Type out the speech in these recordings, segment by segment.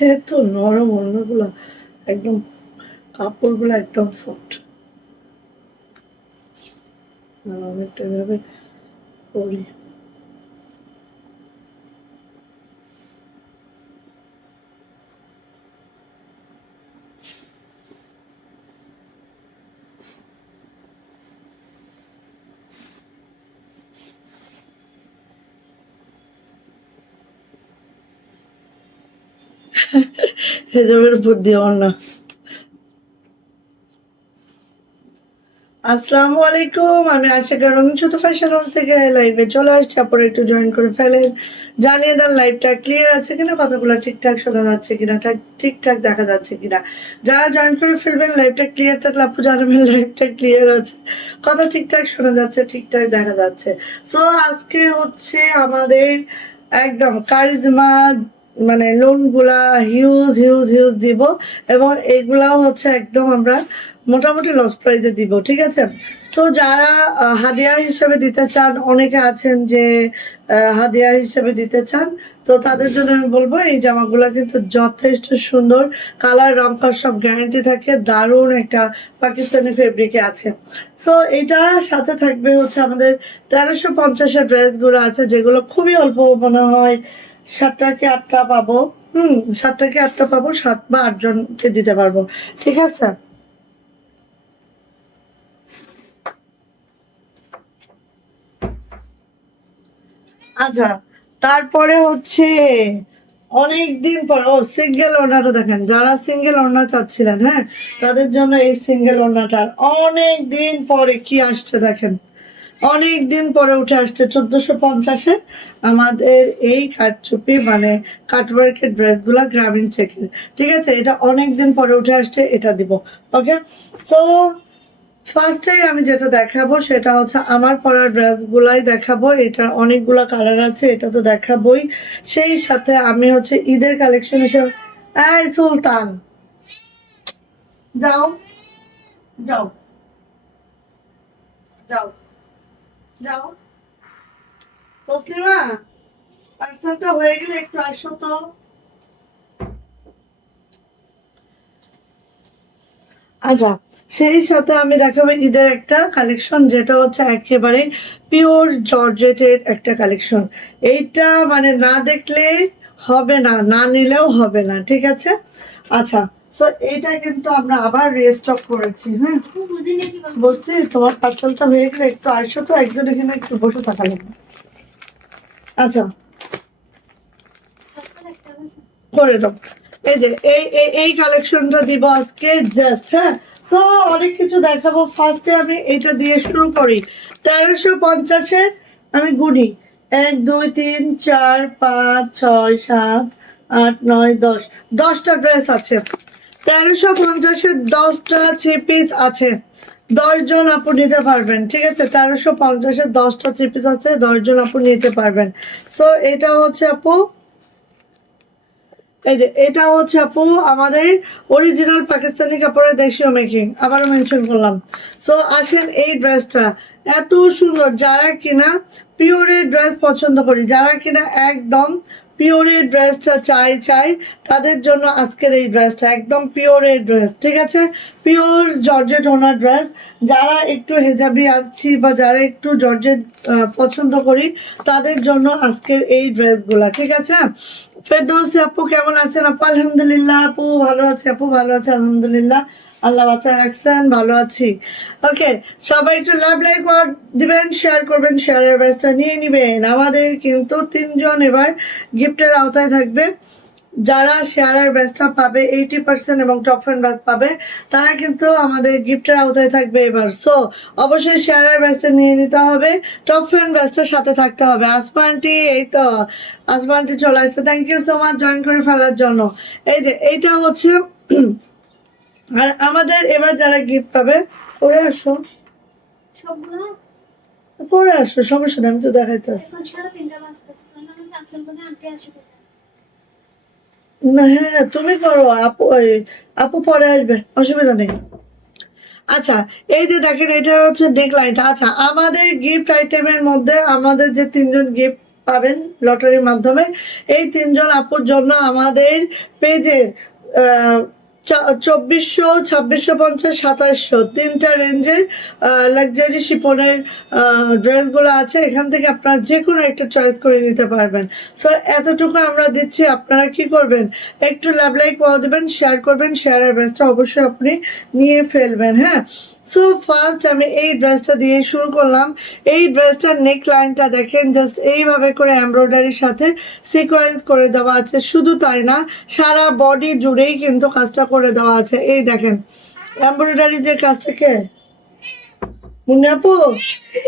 আজকে তো নরম ওড়নাগুলো, একদম কাপড়গুলো একদম সফট। আমি একটু এভাবে করি। হেজাবের উপর দিয়ে ওড়না। আসসালামু আলাইকুম, আমি আশিকা রঙিন ছোট ফ্যাশন হাউস থেকে লাইভে চলে আসছি। আপনারা একটু জয়েন করে ফেলেন, জানিয়ে দেন লাইভটা ক্লিয়ার আছে কিনা, কথাগুলো ঠিকঠাক শোনা যাচ্ছে কিনা, ঠিকঠাক দেখা যাচ্ছে কিনা। যারা জয়েন করে ফেলবেন লাইভটা ক্লিয়ার থাকলে আপু জানাবেন লাইভটা ক্লিয়ার আছে, কথা ঠিকঠাক শোনা যাচ্ছে, ঠিকঠাক দেখা যাচ্ছে। সো আজকে হচ্ছে আমাদের একদম কারিজমা মানে লোনগুলা হিউজ হিউজ হিউজ দিব, এবং এগুলাও হচ্ছে একদম আমরা মোটামুটি লস প্রাইজে দিব, ঠিক আছে। সো যারা হাদিয়া হিসেবে দিতে চান, অনেকে আছেন যে হাদিয়া হিসেবে দিতে চান, তো তাদের জন্য আমি বলবো এই জামাগুলো কিন্তু যথেষ্ট সুন্দর, কালার রংকর সব গ্যারান্টি থাকে, দারুণ একটা পাকিস্তানি ফেব্রিকে আছে। সো এইটার সাথে থাকবে হচ্ছে আমাদের 1350-এর ড্রেসগুলো আছে, যেগুলো খুবই অল্প, মনে হয় 7টা কি 8টা পাবো। 7টা কি 8টা পাবো, 7 বা 8 জনকে দিতে পারবো, ঠিক আছে। আচ্ছা, তারপরে হচ্ছে অনেক দিন পর সিঙ্গেল ওড়নাটা দেখেন, যারা সিঙ্গেল ওড়না চাচ্ছিলেন, হ্যাঁ, তাদের জন্য এই সিঙ্গেল ওড়নাটার অনেক দিন পরে কি আসছে দেখেন, অনেক দিন পরে উঠে আসছে 1450-এ আমাদের এই কাটচুপি মানে কাটওয়ার্কের ড্রেসগুলা গ্রামীণ চেকের, ঠিক আছে। এটা অনেক দিন পরে উঠে আসছে, এটা দিব। ওকে, সো ফার্স্টে আমি যেটা দেখাবো সেটা হচ্ছে আমার পরা ড্রেসগুলাই দেখাবো। এটার অনেকগুলো কালার আছে, এটা তো দেখাবোই। সেই সাথে আমি হচ্ছে ঈদের কালেকশন হিসেবে, এই সুলতান যাও, যাও, যাও, যাও, তসলিমা পার্সেলটা হয়ে গেলে একটু আসো তো। আচ্ছা, সেই সাথে আমি দেখাবো ঈদের একটা কালেকশন, যেটা হচ্ছে একেবারে পিওর জর্জেটের একটা কালেকশন। এইটা মানে না দেখলে হবে না, না নিলেও হবে না, ঠিক আছে। আচ্ছা, সো এইটা কিন্তু আমরা আবার রিস্টক করেছি, হ্যাঁ বলছি। তোমার পার্সেলটা হয়ে গেলে একটু আসো তো, একজন এখানে একটু বসে থাকা লাগবে। আচ্ছা, করে দাও। এই যে এই কালেকশনটা দিব আজকে জাস্ট, হ্যাঁ। সো অনেক কিছু দেখাবো, ফার্স্টে আমি এটা দিয়ে শুরু করি। 1350-এর আমি গুনি, 1 2 3 4 5 6 7 8 9 10, 10টা ড্রেস আছে। 1350-এর 10টা 3 পিস আছে, 10 জন আপু নিতে পারবেন, ঠিক আছে। 1350-এর 10টা 3 পিস আছে, 10 জন আপু নিতে পারবেন। সো এটা হচ্ছে আপু, এই যে এটা হচ্ছে আপু আমাদের অরিজিনাল পাকিস্তানি কাপড়ের দেশীয় মেকিং, আবারও মেনশন করলাম। সো আসেন, এই ড্রেসটা এত সুন্দর, যারা কিনা পিওরের ড্রেস পছন্দ করি, যারা কিনা একদম পিওরের ড্রেসটা চাই তাদের জন্য আজকের এই ড্রেসটা একদম পিওরের ড্রেস, ঠিক আছে। পিওর জর্জেট ওনার ড্রেস, যারা একটু হেজাবি আছি বা যারা একটু জর্জেট পছন্দ করি, তাদের জন্য আজকের এই ড্রেসগুলা, ঠিক আছে। ফেরদৌসি আপু কেমন আছেন আপু? আলহামদুলিল্লাহ আপু ভালো আছে, আপু ভালো আছে আলহামদুলিল্লাহ, আল্লাহ বাচ্চা রাখছেন, ভালো আছি। ওকে, সবাই একটু লাভ লাইক দিবেন, শেয়ার করবেন, শেয়ারের ব্যাচটা নিয়ে নিবেন। আমাদের কিন্তু 3 জন এবার গিফটের আওতায় থাকবে। যারা শেয়ারের ব্যাচটা পাবে 80% এবং টপ ফ্রেন্ড ব্যাচ পাবে, তারা কিন্তু আমাদের গিফটের আওতায় থাকবে এবার। সো অবশ্যই শেয়ারের ব্যাচটা নিয়ে নিতে হবে, টপ ফ্রেন্ড ব্যাচটার সাথে থাকতে হবে। আসমানটি, এই তো আসমানটি চলে আসছে, thank you so much join করে ফেলার জন্য। এই যে এইটা হচ্ছে আর আমাদের এবার যারা গিফট পাবে, পরে আসো, পরে আসো, সমস্যা নেই, আমি তো দেখাইতে আসছি না। হ্যাঁ তুমি করো আপু, আপু পরে আসবে, অসুবিধা নেই। আচ্ছা, এই যে দেখেন এটা হচ্ছে নেকলাইনটা। আচ্ছা, আমাদের গিফট আইটেমের মধ্যে আমাদের যে 3 জন গিফট পাবেন লটারির মাধ্যমে। এই 3জন আপুর জন্য আমাদের পেজের 2400, 2650, 2700 3টা রেঞ্জের লাক্সারি শিপনের ড্রেসগুলো আছে। এখান থেকে আপনারা যে কোনো একটা চয়েস করে নিতে পারবেন। সো এতটুকু আমরা দিচ্ছি, আপনারা কি করবেন, একটু লাভ লাইক পাওয়া দেবেন, শেয়ার করবেন, শেয়ারের বেস্টটা অবশ্যই আপনি নিয়ে ফেলবেন। হ্যাঁ, সো ফার্স্ট আমি এই ড্রেসটা দিয়ে শুরু করলাম। এই ড্রেসটার নেক লাইনটা দেখেন, জাস্ট এইভাবে করে এমব্রয়ডারির সাথে সিকোয়েন্স করে দেওয়া আছে। শুধু তাই না, সারা বডি জুড়েই কিন্তু কাজটা করে দেওয়া আছে। এই দেখেন এমব্রয়ডারি যে কাজটাকে, মুন্নি আপু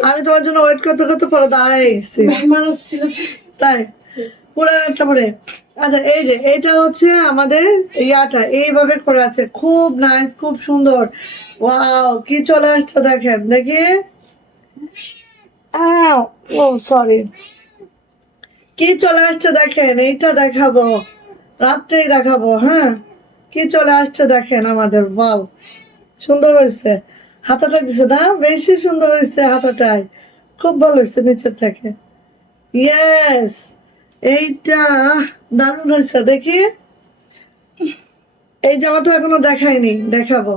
আমি তোমার জন্য ওয়েট করতে করতে পরে দাঁড়ায় গেছি, তাই পুরানটা পরে। আচ্ছা এই যে এটা হচ্ছে আমাদের ইয়াটা এইভাবে করে আছে, খুব নাইস, খুব সুন্দর। ওয়াও, কি চলে আসছে দেখেন, দেখি, ও সরি, কি চলে আসছে দেখেন, এইটা দেখাবো, রাত্রেই দেখাবো। হ্যাঁ, কি চলে আসছে দেখেন আমাদের। ওয়াও, সুন্দর হয়েছে। হাতাটা দিছে না, বেশি সুন্দর হয়েছে হাতাটায়, খুব ভালো হয়েছে নিচের থেকে। ইয়েস, এইটা দারুণ হয়েছে। দেখি, এই জামা তো এখনো দেখাইনি, দেখাবো।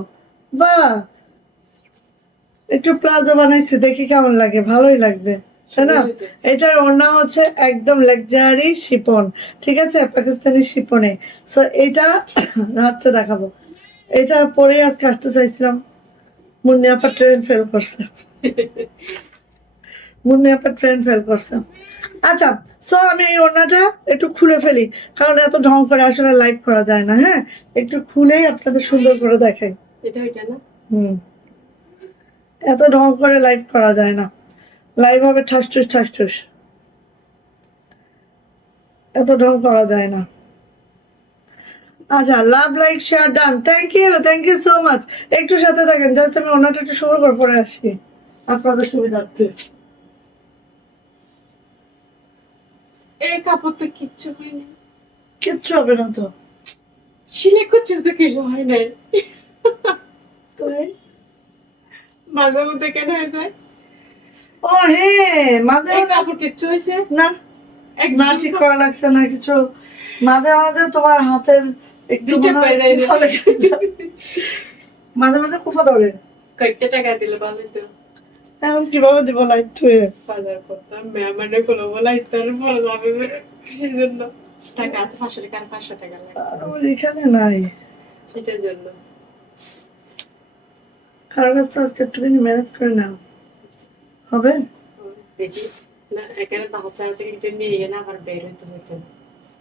বাহ, একটু প্লাজো বানাইছি, দেখি কেমন লাগে, ভালোই লাগবে তাই না? এটার ওড়না হচ্ছে একদম লাক্সারি শিপন, ঠিক আছে, পাকিস্তানি শিপনে। সো এটা রাতটা দেখাবো। এটা পরে আজকে আসতে চাইছিলাম, মুন্নি আপা ট্রেন ফেল করছে, মুন্নি আপা ট্রেন ফেল করছে। আচ্ছা, সো আমি এই ওড়নাটা একটু খুলে ফেলি, কারণ এত ঢং করে আসলে লাইভ করা যায় না। হ্যাঁ, একটু খুলেই আপনাদের সুন্দর করে দেখাই। এত ঢং করে লাইভ করা যায় না, লাইভ হবে ঠাসঠুস ঠাসঠুস, এত ঢং করা যায় না। আচ্ছা, love like share done, thank you so much. একটু সাথে থাকেন, জাস্ট আমি ওনাটা একটু সুন্দর করে পরে আসি আপনাদের সুবিধার্থে। এই কাপড় তো কিচ্ছু হয় না, কিচ্ছু হবে না তো, সিলাই করছে তো কিছু হয় নাই, তো মাঝে মধ্যে কেন হয়ে যায়। ও হ্যাঁ, মাঝে এই মাঝে কাপড় কিচ্ছু হয়েছে না, না ঠিক করা লাগছে না কিছু। মাঝে মাঝে তোমার হাতের একটু ডিস্টার্ব মনে হয় হয়ে যায় যে। কুফা লেগে যায়। মাঝে মাঝে কুফা ধরে, কয়েকটা টাকা দিলে ভালো তো এখন কিভাবে দিব লাইট থুয়ে। বাজার করতাম, মেহমানে কোনো লাইট তোর পরে যাবে যে, সেই জন্য টাকা আছে 500 টাকা, আর 500 টাকা লাগবে আমার এখানে নাই, সেটার জন্য। কারো কাছ থেকে আজকে একটুখানি ম্যানেজ করে নাও, হবে? দেখি না, এখানে বাচ্চা থেকে একটু নিয়ে গেলে আবার বের হইতে হইতো না,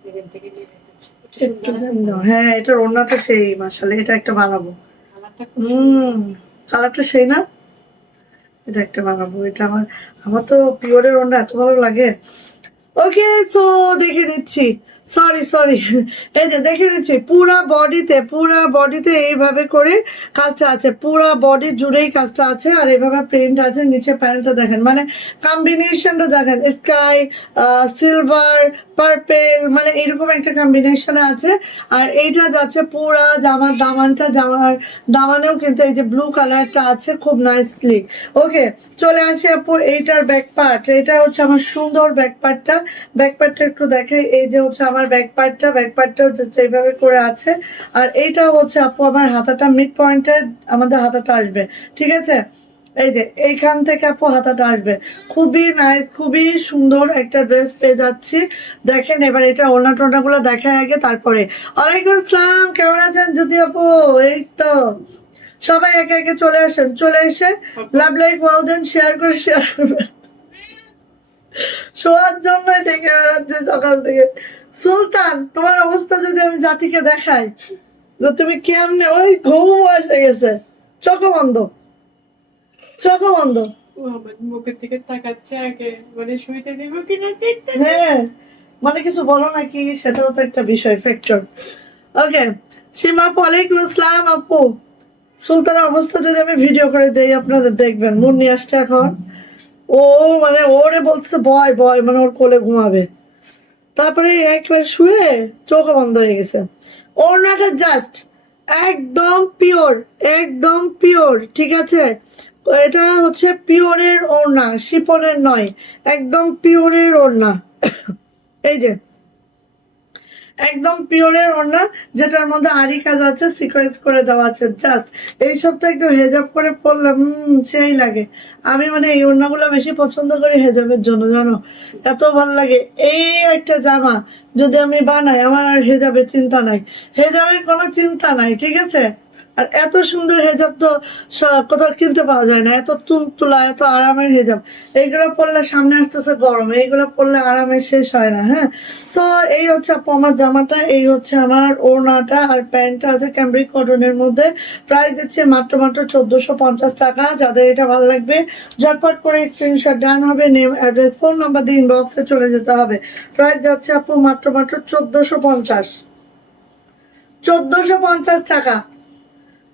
এখান থেকে নিয়ে যেতে। একটু সুন্দর আছে একটুখানি দাও। হ্যাঁ, এটার ওড়নাটা সেই, মাশাআল্লাহ, এটা একটা বানাবো। কালারটা খুব সুন্দর। কালারটা সেই না, এটা একটা বানাবো। এটা আমার, আমার তো পিওরের ওড়না এত ভালো লাগে। ওকে, সো দেখে নিচ্ছি, সরি, এই যে দেখে নিচ্ছি, পুরা বডিতে এইভাবে করে কাজটা আছে, পুরা বডি জুড়েই কাজটা আছে, আর এইভাবে প্রিন্ট আছে। নিচে প্যানেলটা দেখেন, মানে কম্বিনেশনটা দেখেন, স্কাই, সিলভার, পার্পেল, মানে এরকম একটা কম্বিনেশনে আছে। আর এইটা যাচ্ছে পুরা জামার দামানটা, জামার দামানেও কিন্তু এই যে ব্লু কালারটা আছে, খুব নাইসলি। ওকে, চলে আসি আপু এইটার ব্যাক পার্ট। এটা হচ্ছে আমার সুন্দর ব্যাক পার্টটা, ব্যাক পার্টটা একটু দেখাই। এই যে হচ্ছে আমার ব্যাক পার্টটাও জাস্ট এইভাবে করে আছে। আর এইটা হচ্ছে আপু আমার হাতাটা, মিড পয়েন্টে আমাদের হাতাটা আসবে, ঠিক আছে, এই যে এইখান থেকে আপু হাতাটা আসবে। খুবই নাইস, খুবই সুন্দর একটা ড্রেস পেয়ে যাচ্ছি। দেখেন, এবার এটা ওড়না টোনা গুলো দেখায় আগে, তারপরে। ওয়ালাইকুম আসসালাম, কেমন আছেন জ্যোতি আপু? এই তো সবাই একে একে চলে আসেন, চলে এসে লাভ লাইক ওয়াও দেন, শেয়ার করবেন। শোয়ার জন্য ডেকে বেড়াচ্ছে সকাল থেকে। সুলতান, তোমার অবস্থা যদি আমি জাতিকে দেখাই, যে তুমি কেমনে, ওই ঘুম এসে গেছে, চোখ বন্ধ। ও আমার মুখের দিকে তাকাচ্ছে আগে, মানে শুইতে দেবো কিনা দেখতে। হ্যাঁ, মানে কিছু বলো নাকি, সেটাও তো একটা বিষয়, ফ্যাক্টর। ওকে, সীমা আপু, ওয়ালাইকুম আসসালাম আপু। সুলতানের অবস্থা যদি আমি ভিডিও করে দেই, আপনাদের দেখবেন, মুন্নি আসছে এখন, ও মানে ওরে বলছে ভয় ভয়, মানে ওর কোলে ঘুমাবে, তারপরে একবার শুয়ে চোখ বন্ধ হয়ে গেছে। ওড়নাটা জাস্ট একদম পিওর, ঠিক আছে, এটা হচ্ছে পিওরের ওড়না, শিপনের নয়, একদম পিওরের ওড়না, এই যে একদম পিওরের ওড়না, যেটার মধ্যে আরি কাজ আছে, সিকোয়েন্স করে দেওয়া আছে। জাস্ট এই সপ্তাহে একদম হেজাব করে পরলাম, সেই লাগে। আমি মানে এই ওড়নাগুলো বেশি পছন্দ করি হেজাবের জন্য, জানো, এত ভালো লাগে। এই একটা জামা যদি আমি বানাই, আমার আর হেজাবের চিন্তা নাই, হেজাবের কোনো চিন্তা নাই, ঠিক আছে। আর এত সুন্দর হেজাব তো কোথাও কিনতে পাওয়া যায় না, এত তুলা, এত আরামের হেজাব। এইগুলো পরলে সামনে আসতেছে গরম, এইগুলো পরলে আরামের শেষ হয় না। হ্যাঁ, সো এই হচ্ছে আপু আমার জামাটা, এই হচ্ছে আমার ওড়নাটা, আর প্যান্টটা আছে ক্যামব্রিক কটনের মধ্যে। প্রাইস দিচ্ছে মাত্র 1450 টাকা। যাদের এটা ভালো লাগবে ঝটপট করে স্ক্রিনশট ডান হবে, নেম অ্যাড্রেস ফোন নাম্বার দিয়ে ইনবক্সে চলে যেতে হবে। প্রাইস যাচ্ছে আপু মাত্র 1450, 1450 টাকা।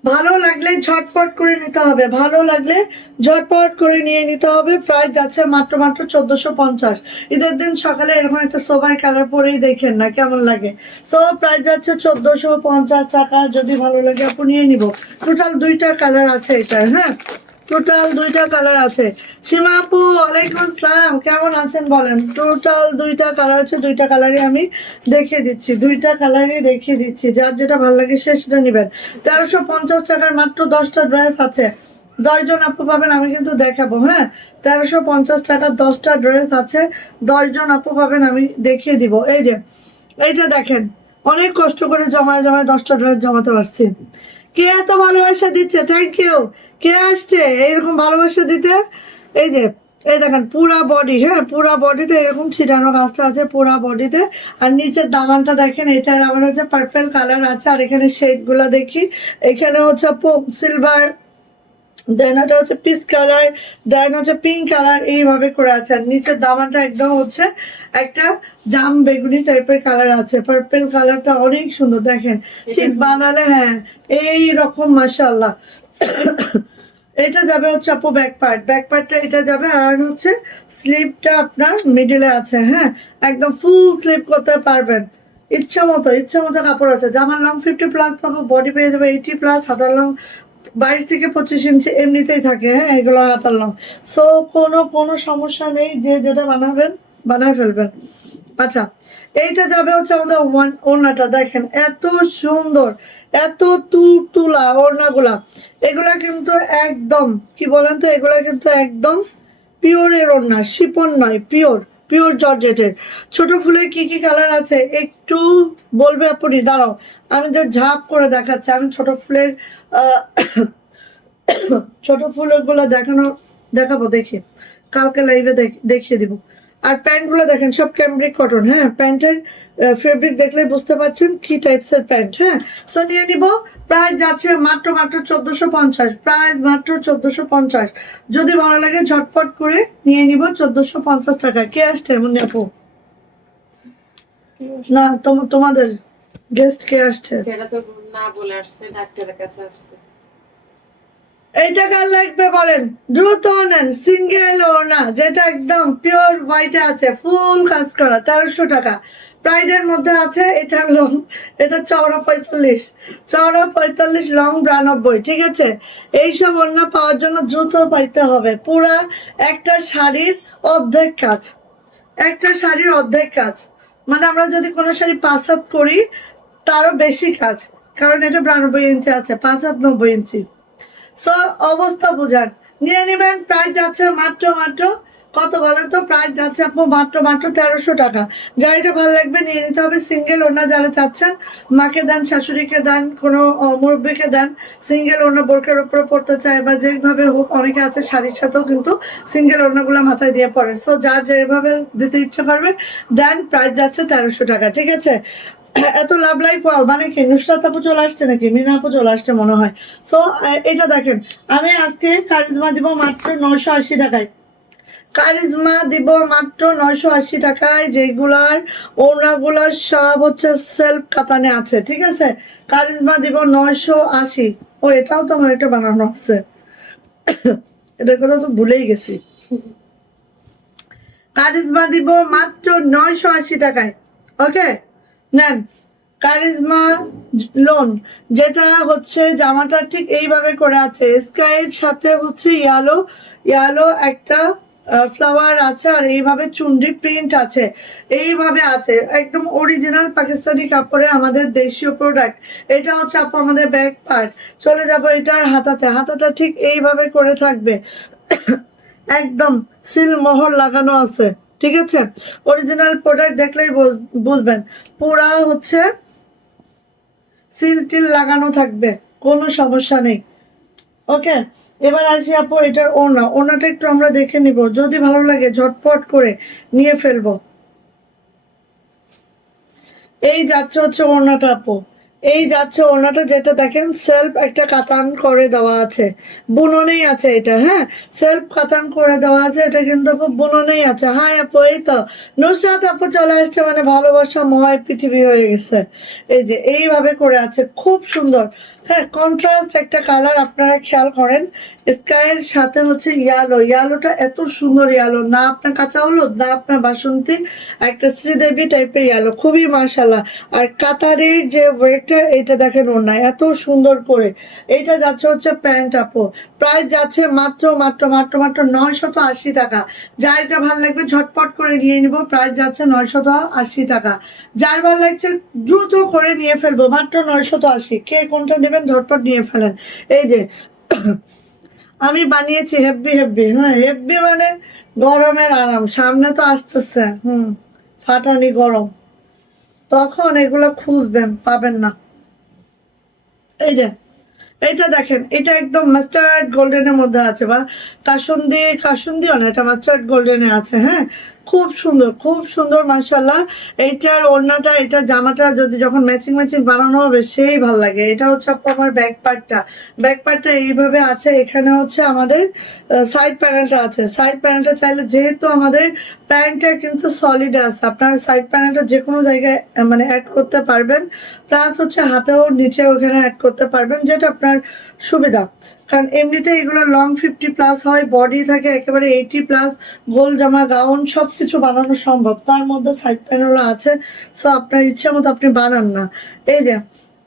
ভালো লাগলে ঝটপট করে নিতে হবে, ভালো লাগলে ঝটপট করে নিয়ে নিতে হবে। প্রাইস যাচ্ছে মাত্র 1450। ঈদের দিন সকালে এরকম একটা সোবার কালার পরেই দেখেন না কেমন লাগে। সো প্রাইস যাচ্ছে 1450 টাকা। যদি ভালো লাগে আপু নিয়ে নিব। টোটাল 2টা কালার আছে এটার। হ্যাঁ, টোটাল 2টা কালার আছে। সীমা আপু ওয়ালাইকুম আসসালাম, কেমন আছেন বলেন। টোটাল 2টা কালার আছে, 2টা কালারই আমি দেখিয়ে দিচ্ছি, 2টা কালারই দেখিয়ে দিচ্ছি। যার যেটা ভালো লাগে সে সেটা নেবেন। 1350 টাকার মাত্র 10টা ড্রেস আছে। 10জন আপু পাবেন, আমি কিন্তু দেখাবো। হ্যাঁ, 1350 টাকা 10টা ড্রেস আছে, 10জন আপু পাবেন, আমি দেখিয়ে দিব। এই যে এইটা দেখেন, অনেক কষ্ট করে জমায় জমায় 10টা ড্রেস জমাতে পারছি। কে এত ভালোবাসা দিচ্ছে, থ্যাংক ইউ। কে আসছে এইরকম ভালোবাসা দিতে? এই যে এই দেখেন পুরা বডি, হ্যাঁ পুরা বডিতে এরকম ছিটানো কাজটা আছে পুরা বডিতে। আর নিচের দামানটা দেখেন, এটার আবার হচ্ছে পার্পল কালার আছে। আর এখানে শেড গুলা দেখি, এখানে হচ্ছে সিলভার, দেন এটা হচ্ছে পিচ কালার, দেন হচ্ছে পিঙ্ক কালার, এইভাবে করে আছে। আর নিচের দামানটা একদম হচ্ছে একটা জাম বেগুনি টাইপের কালার আছে। পার্পল কালারটা অনেক সুন্দর দেখেন, ঠিক বানালে হ্যাঁ এই রকম মাশাআল্লাহ। এটা যাবে হচ্ছে আপু ব্যাক পার্ট, ব্যাক পার্টটা এটা যাবে। আর হচ্ছে স্লিপটা আপনার মিডিলে আছে। হ্যাঁ, একদম ফুল স্লিপ করতে পারবেন ইচ্ছা মতো, ইচ্ছা মতো কাপড় আছে। জামার লং 50+ পাবো, বডি পেয়ে যাবে 80+, হাতার লং 22 থেকে 25 ইঞ্চি এমনিতেই থাকে। হ্যাঁ, এগুলো হাতার লং। সো কোনো সমস্যা নেই, যে যেটা বানাবেন বানায় ফেলবেন। আচ্ছা, এইটা যাবে হচ্ছে আমাদের ওড়নাটা দেখেন এত সুন্দর, এত তুলা ওড়নাগুলা। এগুলা কিন্তু একদম কি বলেন তো, এগুলা কিন্তু একদম পিওরের ওড়না, শিপন নয়, পিওর, পিওর জর্জেটের। ছোট ফুলের কি কি কালার আছে একটু বলবে আপনি? দাঁড়াও, আমি যে ঝাপ করে দেখাচ্ছি। আমি ছোট ফুলের ছোট ফুলের গুলো দেখাবো, দেখি কালকে লাইভে দেখিয়ে দিব। আর প্যান্টগুলো দেখেন সব ক্যামব্রিক কটন। হ্যাঁ, প্যান্টের ফেব্রিক দেখলে বুঝতে পারছেন কি টাইপস এর প্যান্ট। হ্যাঁ, সো নিয়ে নিব। প্রাইস যাচ্ছে মাত্র 1450, প্রাইস মাত্র 1450। যদি ভালো লাগে ঝটপট করে নিয়ে নিব 1450 টাকা। কে আসছে মুন্নি আপু? না, তোমাদের গেস্ট কে আসছে? সেটা তো না বলে আসছে, ডাক্তারের কাছে আসছে। এইটা কার লাগবে বলেন, দ্রুত নেন। সিঙ্গেল ওড়না, যেটা একদম পিওর হোয়াইটে আছে, ফুল কাজ করা, 1300 টাকা। প্রাইডের মধ্যে আছে। এটার লং, এটা চওড়া 45, চওড়া 45, লং 92। ঠিক আছে, এইসব ওড়না পাওয়ার জন্য দ্রুত পাইতে হবে। পুরা একটা শাড়ির অর্ধেক কাজ, একটা শাড়ির অর্ধেক কাজ। মানে আমরা যদি কোনো শাড়ি 5 হাত করি তারও বেশি কাজ, কারণ এটা 92 ইঞ্চি আছে, 5 হাত 90 ইঞ্চি। সো অবস্থা বুঝান, নিয়ে নেবেন। প্রাইস যাচ্ছে মাত্র কত বলেন তো? প্রাইস যাচ্ছে আপু মাত্র 1300 টাকা। যার এটা ভালো লাগবে নিয়ে নিতে হবে। সিঙ্গেল ওড়না যারা চাচ্ছেন, মাকে দেন, শাশুড়িকে দেন, কোনো মুরব্বীকে দেন, সিঙ্গেল ওড়না বোরকার উপরে পড়তে চায় বা যেভাবে হোক, অনেকে আছে শাড়ির সাথেও কিন্তু সিঙ্গেল ওড়নাগুলো মাথায় দিয়ে পড়ে। সো যার যেভাবে দিতে ইচ্ছে করবে দেন। প্রাইস যাচ্ছে 1300 টাকা। ঠিক আছে, এত লাভ লাইফ মানে কি নুসরাত আপু চলে আসছে নাকি মিনা আপু চলে আসছে মনে হয়। সো এটা দেখেন, আমি আজকে কারিজমা দিব মাত্র 980 টাকায়। কারিজমা দিব মাত্র 980 টাকায়, যেগুলার ওড়নাগুলার সব হচ্ছে সেলফ কাতানে আছে। ঠিক আছে, কারিজমা দিব 980। ও এটাও তো আমার একটা বানানো আছে, এটার কথা তো ভুলেই গেছি। কারিজমা দিব মাত্র 980 টাকায়। ওকে, নেন। কারিজমা লোন, যেটা হচ্ছে জামাটা ঠিক এইভাবে করে আছে, স্কাইয়ের সাথে হচ্ছে ইয়ালো একটা ফ্লাওয়ার আছে আর এইভাবে চুনরি প্রিন্ট আছে, এইভাবে আছে একদম অরিজিনাল পাকিস্তানি কাপড়ে আমাদের দেশীয় প্রোডাক্ট। এটা হচ্ছে আপু আমাদের ব্যাক পার্ট। চলে যাব এটার হাতাতে, হাতাটা ঠিক এইভাবে করে থাকবে, একদম সিল মোহর লাগানো আছে, ঠিক আছে? অরিজিনাল প্রোডাক্ট দেখলেই বুঝবেন, পুরা হচ্ছে সিল টিল লাগানো থাকবে, কোনো সমস্যা নেই। ওকে, এবার আসি আপু এটার ওড়নাটা একটু আমরা দেখে নিব, যদি ভালো লাগে ঝটপট করে নিয়ে ফেলবো। এই যাচ্ছে হচ্ছে ওড়নাটা আপু, এই যাচ্ছে ওড়নাটা, যেটা দেখেন সেলফ একটা কাতান করে দেওয়া আছে, বুননেই আছে এটা, হ্যাঁ সেলফ কাতান করে দেওয়া আছে, এটা কিন্তু আপু বুননেই আছে। হাই আপু, এই তো নুসরাত আপু চলে আসছে, মানে ভালোবাসা ময় পৃথিবী হয়ে গেছে। এই যে এইভাবে করে আছে, খুব সুন্দর। হ্যাঁ, কন্ট্রাস্ট একটা কালার, আপনারা খেয়াল করেন, স্কাইয়ের সাথে হচ্ছে ইয়ালোটা এত সুন্দর ইয়ালো, না আপনার কাঁচা হলুদ না আপনার বাসন্তী, একটা শ্রীদেবী টাইপের ইয়ালো, খুবই মাশাল্লাহ। আর কাতারের যে ওয়েটটা, এটা দেখেন ওড়নায় এত সুন্দর করে। এইটা যাচ্ছে হচ্ছে প্যান্ট আপু, প্রাইস যাচ্ছে মাত্র মাত্র মাত্র মাত্র 980 টাকা। যার এটা ভালো লাগবে ঝটপট করে নিয়ে নিব, প্রাইস যাচ্ছে 980 টাকা। যার ভালো লাগছে দ্রুত করে নিয়ে ফেলবো, মাত্র 980। কে কোনটা নেবেন ঝটপট নিয়ে ফেলেন। এই যে আমি বানিয়েছি হেব্বি হেব্বি, হ্যাঁ হেব্বি মানে গরমের আরাম, সামনে তো আসতেছে ফাটানি গরম, তখন এগুলো খুঁজবেন পাবেন না। এই যে এটা দেখেন, এটা একদম মাস্টার্ড গোল্ডেনের মধ্যে আছে, বা কাসুন্দিও না, এটা মাস্টার্ড গোল্ডেনে আছে। হ্যাঁ, খুব সুন্দর খুব সুন্দর মাশাল্লাহ। এইটার ওড়নাটা, এটা জামাটা যদি যখন ম্যাচিং ম্যাচিং বানানো হবে সেই ভাল লাগে। এটা হচ্ছে আপু আমার ব্যাক পার্টটা এইভাবে আছে। এখানে হচ্ছে আমাদের সাইড প্যানেলটা আছে, সাইড প্যানেলটা চাইলে, যেহেতু আমাদের প্যান্টটা কিন্তু সলিড আছে, আপনার সাইড প্যানেলটা যে কোনো জায়গায় মানে অ্যাড করতে পারবেন, প্লাস হচ্ছে হাতেও নিচে ওখানে অ্যাড করতে পারবেন, যেটা আপনার সুবিধা। কারণ এমনিতে এগুলো লং 50+ হয়, বডি থাকে একেবারে 80+, গোল জামা গাউন সব কিছু বানানো সম্ভব, তার মধ্যে সাইড প্যানেলও আছে। সো আপনার ইচ্ছা মতো আপনি বানান না। এই যে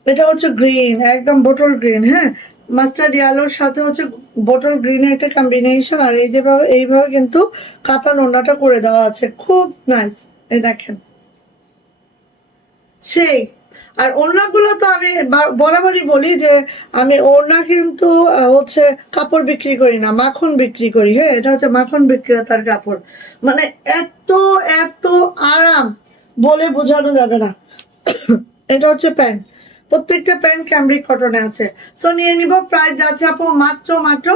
এটা হচ্ছে গ্রিন, একদম বোটল গ্রিন, হ্যাঁ মাস্টার্ড ইয়ালোর সাথে হচ্ছে বোটল গ্রিনের একটা কম্বিনেশন। আর এই যেভাবে এইভাবে কিন্তু কাতান ওড়নাটা করে দেওয়া আছে, খুব নাইস। এই দেখেন সেই। আর ওড়নাগুলো তো আমি বরাবরই বলি যে আমি ওড়না কিন্তু হচ্ছে কাপড় বিক্রি করি না, মাখন বিক্রি করি। হ্যাঁ, এটা হচ্ছে মাখন বিক্রেতার কাপড়, মানে এত এত আরাম বলে বোঝানো যাবে না। এটা হচ্ছে প্যান্ট, প্রত্যেকটা প্যান্ট ক্যামব্রিক কটনে আছে। সো নিয়ে নিব, প্রাইস যাচ্ছে আপু মাত্র মাত্র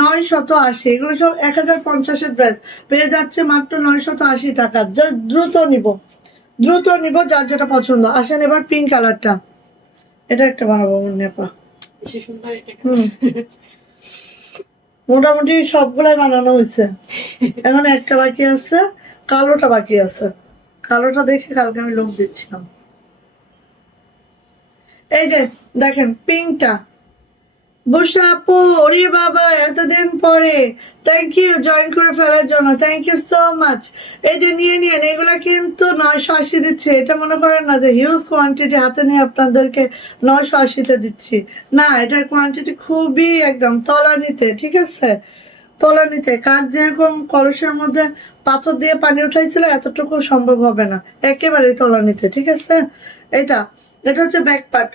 980। এগুলো সব 1050-এর ড্রেস, পেয়ে যাচ্ছে মাত্র 980 টাকা। জাস্ট দ্রুত নিব, দ্রুত নিব, যার যেটা পছন্দ। আসেন এবার পিঙ্ক কালারটা, এটা একটা বানাবো মনে আপা। বেশি সুন্দর এটা। মোটামুটি সবগুলাই বানানো হয়েছে, এখন একটা বাকি আছে, কালোটা বাকি আছে। কালোটা দেখে কালকে আমি লোক দিচ্ছিলাম। এই যে দেখেন পিঙ্কটা, বুসরা আপু, ওরে বাবা এতদিন পরে, থ্যাংক ইউ জয়েন করে ফেলার জন্য, থ্যাংক ইউ সো মাচ। এই যে নিয়ে নিন, এগুলা কিন্তু 980 দিচ্ছে, এটা মনে করেন না যে হিউজ কোয়ান্টিটি হাতে নিয়ে আপনাদেরকে 980-তে দিচ্ছি, না এটার কোয়ান্টিটি খুবই একদম তলানিতে, ঠিক আছে? তলানিতে, কাজ যেরকম কলসের মধ্যে পাথর দিয়ে পানি উঠাইছিল এতটুকু সম্ভব হবে না, একেবারেই তলানিতে, ঠিক আছে? এটা এটা হচ্ছে ব্যাক পার্ট।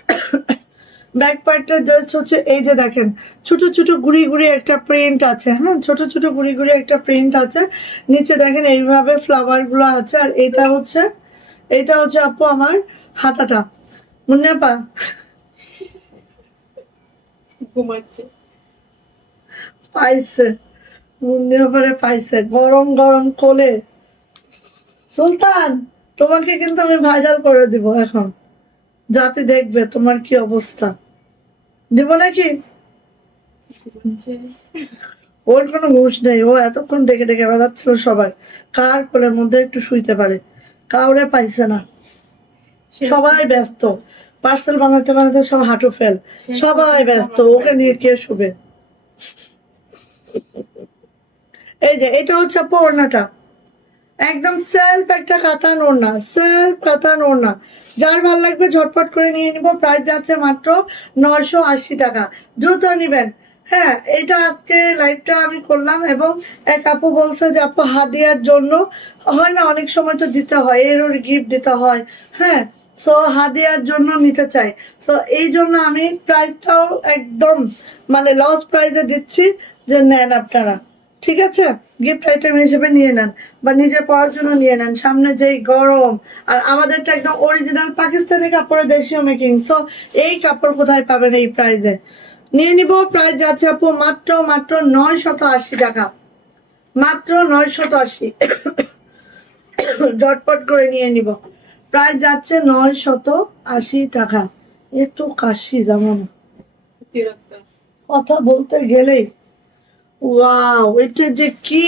ব্যাক পার্টটা জাস্ট হচ্ছে এই যে দেখেন, ছোট ছোট গুড়ি গুড়ি একটা প্রিন্ট আছে, হ্যাঁ ছোট ছোট গুড়ি গুড়ি একটা প্রিন্ট আছে। নিচে দেখেন এইভাবে ফ্লাওয়ার গুলো আছে। আর এটা হচ্ছে আপু আমার হাতাটা, মুন্নাপা ঘুমাচ্ছে। পাইছে, মুন্নাপারে পাইছে গরম গরম কোলে। সুলতান, তোমাকে কিন্তু আমি ভাইরাল করে দিব এখন, যাতে দেখবে তোমার কি অবস্থা। দিব নাকি? ঘুমাচ্ছে। ওর কোনো হুঁশ নেই, ও এতক্ষণ ডেকে ডেকে বেড়াচ্ছিল সবাই, কার কোলের মধ্যে একটু শুইতে পারে, কাউরে পাইছে না, সবাই ব্যস্ত, পার্সেল বানাতে বানাতে সব হাঁটু ফেল, সবাই ব্যস্ত, ওকে নিয়ে কে শুবে। এই যে এটা হচ্ছে আপু ওড়নাটা, একদম সেলফ একটা কাতান ওড়না, সেলফ কাতান ওড়না। যার ভালো লাগবে ঝটপট করে নিয়ে নিব, প্রাইস যাচ্ছে মাত্র 980 টাকা, দ্রুত নিবেন। হ্যাঁ, এটা আজকে লাইভটা আমি করলাম এবং এক আপু বলছে যে আপু হাদিয়ার জন্য হয় না, অনেক সময় তো দিতে হয়, এরও গিফট দিতে হয়। হ্যাঁ, সো হাদিয়ার জন্য নিতে চাই। সো এই জন্য আমি প্রাইসটাও একদম মানে লস প্রাইসে দিচ্ছি, যে নেন আপনারা। ঠিক আছে, গিফট আইটেম হিসেবে নিয়ে নেন বা নিজে পড়ার জন্য নিয়ে নেন। সামনে যেই গরম, আর আমাদেরটা একদম অরিজিনাল পাকিস্তানি কাপড়ে দেশীয় মেকিং। সো এই কাপড় কোথায় পাবেন এই প্রাইসে? নিয়ে নিব। প্রাইস যাচ্ছে আপু মাত্র মাত্র 980 টাকা, মাত্র 980। ঝটপট করে নিয়ে নিব। প্রাইস যাচ্ছে 980 টাকা। এত কাশি যেমন তিরত্ব। কথা বলতে গেলেই ওয়াও, এটা যে কি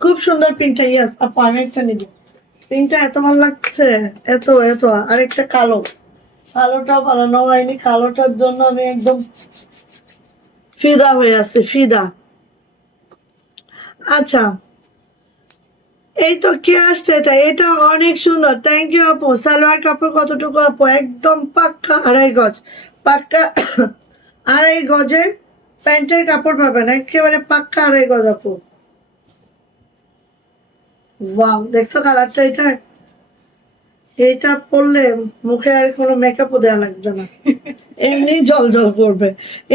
খুব সুন্দর পিঙ্কটা। ইয়াস আপু আমি একটা নিব। পিঙ্কটা এত ভালো লাগছে, এত এত। আরেকটা কালো, কালোটাও ভালো নেওয়া হয়নি, কালোটার জন্য আমি একদম ফিদা হয়ে আছে, ফিদা। আচ্ছা, এই তো কে আসছে? এটা এটা অনেক সুন্দর, থ্যাংক ইউ আপু। সালোয়ার কাপড় কতটুকু আপু? একদম পাক্কা 2.5 গজ, পাক্কা 2.5 গজের প্যান্টের কাপড় পাবেন, একেবারে পাক্কা 2.5 গজ আপু। ওয়াও, দেখছো কালারটা? এটা এইটা পরলে মুখে আর কোনো মেকআপও দেওয়া লাগবে না, এমনি জল জল করবে,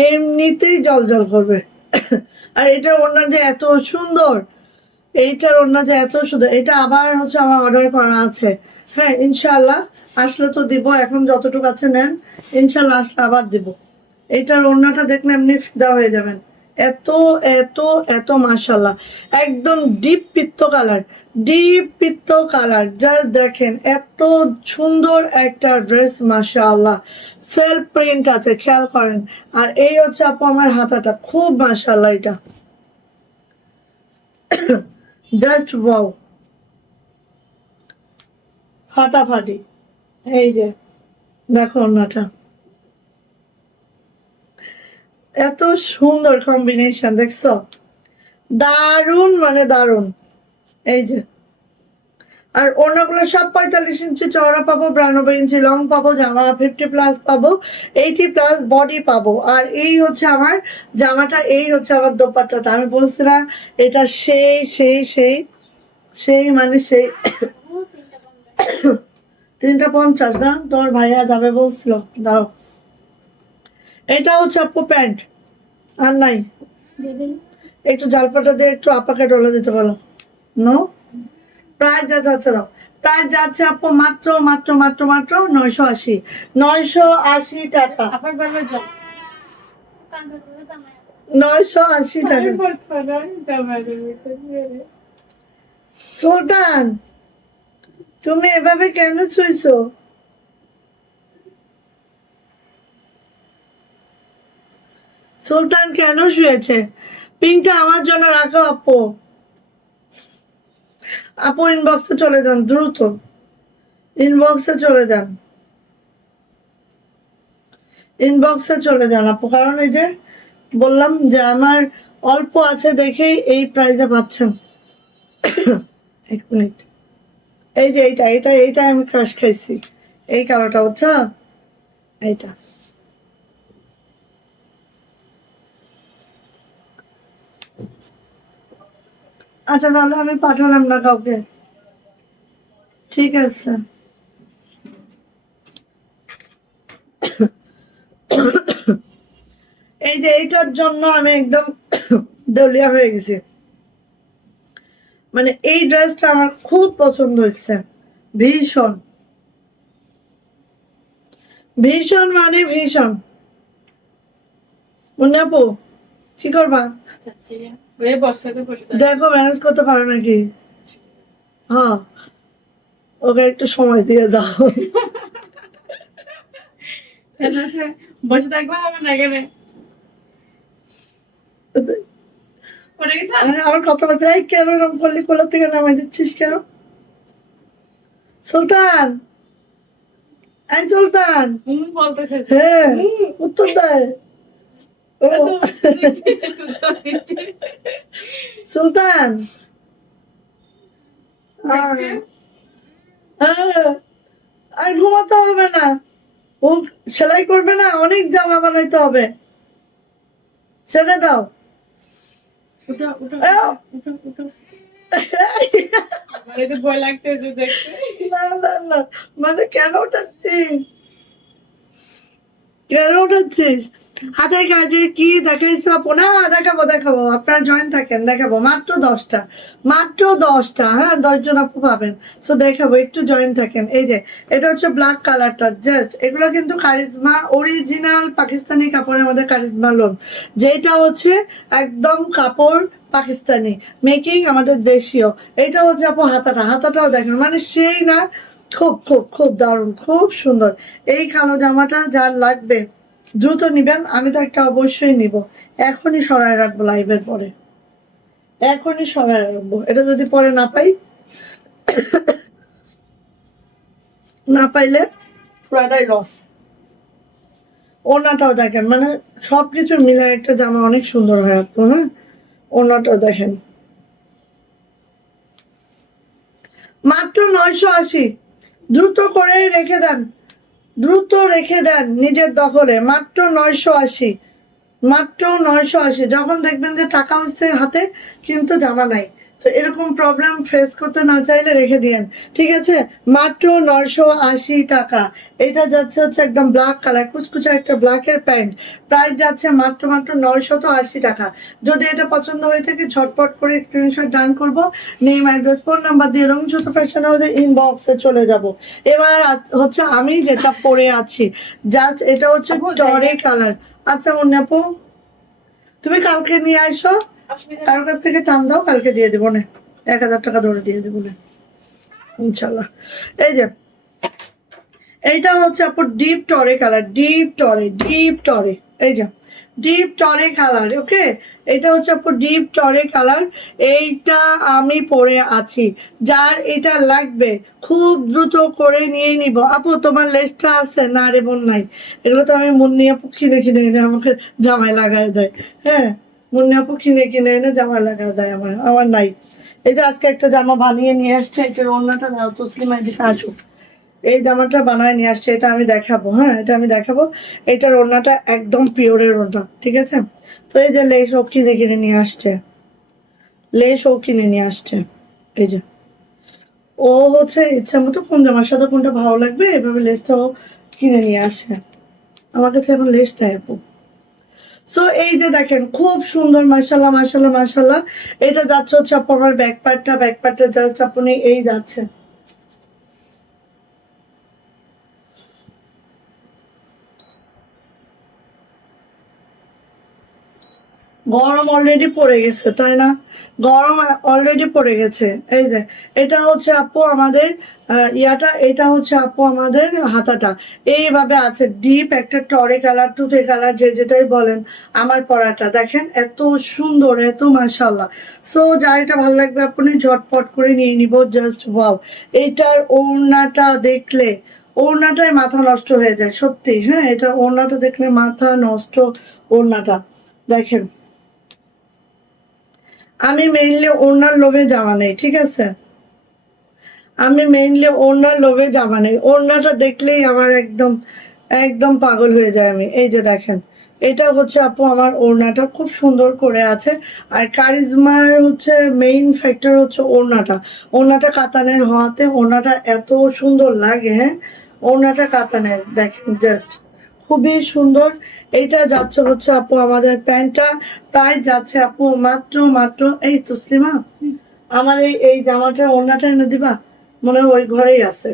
এমনিতেই জল জল করবে। আর এটা ওড়না যে এত সুন্দর, এইটার ওড়না যে এত সুন্দর। এটা আবার হচ্ছে আমার অর্ডার করা আছে। হ্যাঁ, ইনশাআল্লাহ আসলে তো দিব, এখন যতটুকু আছে নেন, ইনশাআল্লাহ আসলে আবার দিব। এইটার ওড়নাটা দেখলে এমনি ফিদা হয়ে যাবেন। এত এত এত মাশাআল্লাহ, একদম ডিপ পিত্ত কালার, ডিপ পিত্ত কালার। জাস্ট দেখেন এত সুন্দর একটা ড্রেস, মাশাআল্লাহ। সেলফ প্রিন্ট আছে, খেয়াল করেন। আর এই হচ্ছে আপু আমার হাতাটা, খুব মাশাআল্লাহ। এটা জাস্ট ওয়াও, ফাটাফাটি। এই যে দেখো ওড়নাটা, এত সুন্দর কম্বিনেশন, দেখছো? দারুণ মানে দারুণ। এই যে, আর ওড়নাগুলো সব 45 ইঞ্চি চওড়া পাবো, 92 ইঞ্চি লং পাবো, জামা 50+ পাবো, 80+ বডি পাবো। আর এই হচ্ছে আমার জামাটা, এই হচ্ছে আমার দোপাট্টাটা। আমি বলছিলাম এটা সেই সেই সেই সেই মানে সেই। 350 না, তোমার ভাইয়া যাবে বলছিল, দাঁড়াও। এটা হচ্ছে আপু প্যান্ট, আর নাই। একটু জালপাটা দিয়ে একটু আপাকে ডলে দিতে পারো। নো, প্রাইস যাচ্ছে, আচ্ছা দাও। প্রাইস যাচ্ছে আপু মাত্র মাত্র মাত্র মাত্র 980, 980 টাকা, আবার বারবার জল। 980 টাকা। আমি পড়তে পারবো না, জামাইয়ের ভিতরে। সুলতান, তুমি এভাবে কেন শুইছো? সুলতান কেন শুয়েছে? পিনটা আমার জন্য রাখো আপু। আপু ইনবক্সে চলে যান দ্রুত, ইনবক্সে চলে যান, ইনবক্সে চলে যান আপু। কারণ এই যে বললাম যে আমার অল্প আছে দেখেই এই প্রাইজে পাচ্ছেন। এক মিনিট, এই যে এইটা এইটা এইটা আমি ক্রাশ খাইছি, এই কালোটা বুঝছো? এইটা আচ্ছা, তাহলে আমি পাঠালাম না কাউকে, ঠিক আছে। এই যে এইটার জন্য আমি একদম দেউলিয়া হয়ে গেছি। মানে এই ড্রেসটা আমার খুব পছন্দ হয়েছে, ভীষণ ভীষণ মানে ভীষণ। মুন্নি আপু কি করবা? চাচ্ছি ওই বর্ষাতে বসে থাকবো। দেখো ম্যানেজ করতে পারো নাকি? হ্যাঁ, ওকে একটু সময় দিয়ে যাও। বসে থাকবো হবে না এখানে। পড়ে গেছে। আমার কথা বলছে, এই কেন এরকম করলি, কোলা থেকে নামাই দিচ্ছিস কেন? সুলতান, এই সুলতান, বলতেছে হ্যাঁ উত্তর দেয়। ও সুলতান, হ্যাঁ, আর ঘুমাতে হবে না, ও সেলাই করবে না, অনেক জামা বানাইতে হবে। ছেড়ে দাও। উঠো উঠো আহ! উঠো উঠো। আমার এটা ভয় লাগতেছে দেখতে। না না না, মানে কেন উঠাচ্ছিস, কেন উঠাচ্ছিস? হাতের কাজে কি দেখাইছো আপু? না দেখাবো দেখাবো, আপনারা জয়েন থাকেন, দেখাবো মাত্র 10টা, মাত্র 10টা, হ্যাঁ 10 জন আপু পাবেন। সো দেখাবো, একটু জয়েন থাকেন। এই যে এটা হচ্ছে ব্ল্যাক কালারটা, জাস্ট এগুলো কিন্তু কারিজমা অরিজিনাল পাকিস্তানি কাপড়ের মধ্যে কারিজমা লোন, যেটা হচ্ছে একদম কাপড় পাকিস্তানি মেকিং, আমাদের দেশীয়। এটা হচ্ছে আপু হাতাটা, হাতাটাও দেখেন মানে সেই না, খুব খুব খুব দারুণ, খুব সুন্দর। এই কালো জামাটা যার লাগবে দ্রুত নিবেন, আমি তো একটা অবশ্যই নিব, এখনই সরায় রাখবো লাইভের পরে, এখনই সরায় রাখবো। এটা যদি পরে না পাই, না পাইলে পুরাটাই লস। ওড়নাটাও দেখেন মানে সবকিছু মিলে একটা জামা অনেক সুন্দর হয় আপু, হ্যাঁ ওড়নাটাও দেখেন, মাত্র 980। দ্রুত করে রেখে দেন, দ্রুত রেখে দেন নিজের দখলে, মাত্র 980, মাত্র 980। যখন দেখবেন যে টাকা হচ্ছে হাতে কিন্তু জামা নাই, তো এরকম প্রবলেম ফেস করতে না চাইলে রেখে দিয়েন, ঠিক আছে? মাত্র 980 টাকা। এটা যাচ্ছে হচ্ছে একদম ব্ল্যাক কালার, কুচকুচে একটা ব্ল্যাকের প্যান্ট, প্রাইস যাচ্ছে মাত্র মাত্র 980 টাকা। যদি এটা পছন্দ হয়ে থাকে ঝটপট করে স্ক্রিনশট ডান করব, নেম অ্যাড্রেস ফোন নাম্বার দিয়ে রংযুত ফ্যাশন হাউসের ইনবক্সে চলে যাব। এবার হচ্ছে আমি যেটা পরে আছি, জাস্ট এটা হচ্ছে টরে কালার। আচ্ছা মুন্নাপু, তুমি কালকে নিয়ে আসো, অসুবিধা কারোর কাছ থেকে টান দাও, কালকে দিয়ে দেবো না, 1000 টাকা ধরে দিয়ে দেবো না ইনশাল্লাহ। এই যে এইটা হচ্ছে আপু ডিপ টরে কালার, ডিপ টরে, ডিপ টরে, এই যে ডিপ টরে কালার, ওকে? এটা হচ্ছে আপু ডিপ টরে কালার, এইটা আমি পরে আছি। যার এটা লাগবে খুব দ্রুত করে নিয়ে নিব। আপু তোমার লেসটা আছে? না রে বোন নাই, এগুলো তো আমি মুন্নি আপু কিনে কিনে এনে আমাকে জামায় লাগায় দেয়, হ্যাঁ মুন্নি আপু কিনে কিনে এনে জামায় লাগায় দেয়, আমার আমার নাই। এই যে আজকে একটা জামা বানিয়ে নিয়ে আসছে, এটার অন্যটা দাও তো সিমাই দিকে আসুক। এই জামাটা বানায় নিয়ে আসছে, এটা আমি দেখাবো, হ্যাঁ এটা আমি দেখাবো। এটার ওড়নাটা একদম পিওরের ওড়না, ঠিক আছে? তো এই যে লেস ও কিনে কিনে নিয়ে আসছে, লেস ও কিনে নিয়ে আসছে। এই যে ও হচ্ছে ইচ্ছা মতো কোন জামার সাথে কোনটা ভালো লাগবে এভাবে লেসটা ও কিনে নিয়ে আসে, আমার কাছে এখন লেস দেয় আপু। সো এই যে দেখেন খুব সুন্দর, মাশাল্লাহ মাশাল্লাহ মাশাল্লাহ। এটা যাচ্ছে হচ্ছে আপু আমার ব্যাক পার্টটা, ব্যাক পার্টটা জাস্ট আপনি এই যাচ্ছে, গরম অলরেডি পড়ে গেছে তাই না, গরম অলরেডি পড়ে গেছে। এই যে এটা হচ্ছে আপু আমাদের ইয়াটা, এটা হচ্ছে আপু আমাদের হাতাটা এইভাবে আছে, ডিপ একটা টরে কালার, তুতে কালার, যে যেটাই বলেন। আমার পরাটা দেখেন এত সুন্দর, এত মাশাল্লাহ। সো যার এটা ভালো লাগবে আপনি ঝটপট করে নিয়ে নিব, জাস্ট ওয়াও। এইটার ওড়নাটা দেখলে, ওড়নাটাই মাথা নষ্ট হয়ে যায় সত্যি, হ্যাঁ এটার ওড়নাটা দেখলে মাথা নষ্ট। ওড়নাটা দেখেন, আমি মেইনলি ওড়নার লোভে যাওয়া নেই, ঠিক আছে? আমি মেইনলি ওড়নার লোভে যাওয়া নেই, ওড়নাটা দেখলেই আমার একদম একদম পাগল হয়ে যায় আমি। এই যে দেখেন, এটা হচ্ছে আপু আমার ওড়নাটা খুব সুন্দর করে আছে। আর কারিজমার হচ্ছে মেইন ফ্যাক্টর হচ্ছে ওড়নাটা, ওড়নাটা কাতানের হওয়াতে ওড়নাটা এত সুন্দর লাগে, হ্যাঁ ওড়নাটা কাতানের দেখেন জাস্ট খুবই সুন্দর। এইটা যাচ্ছে হচ্ছে আপু আমাদের প্যান্টটা, প্রাইস যাচ্ছে আপু মাত্র মাত্র, এই তসলিমা আমার এই এই জামাটার ওড়নাটা এনে দিবা, মনে হয় ওই ঘরেই আছে,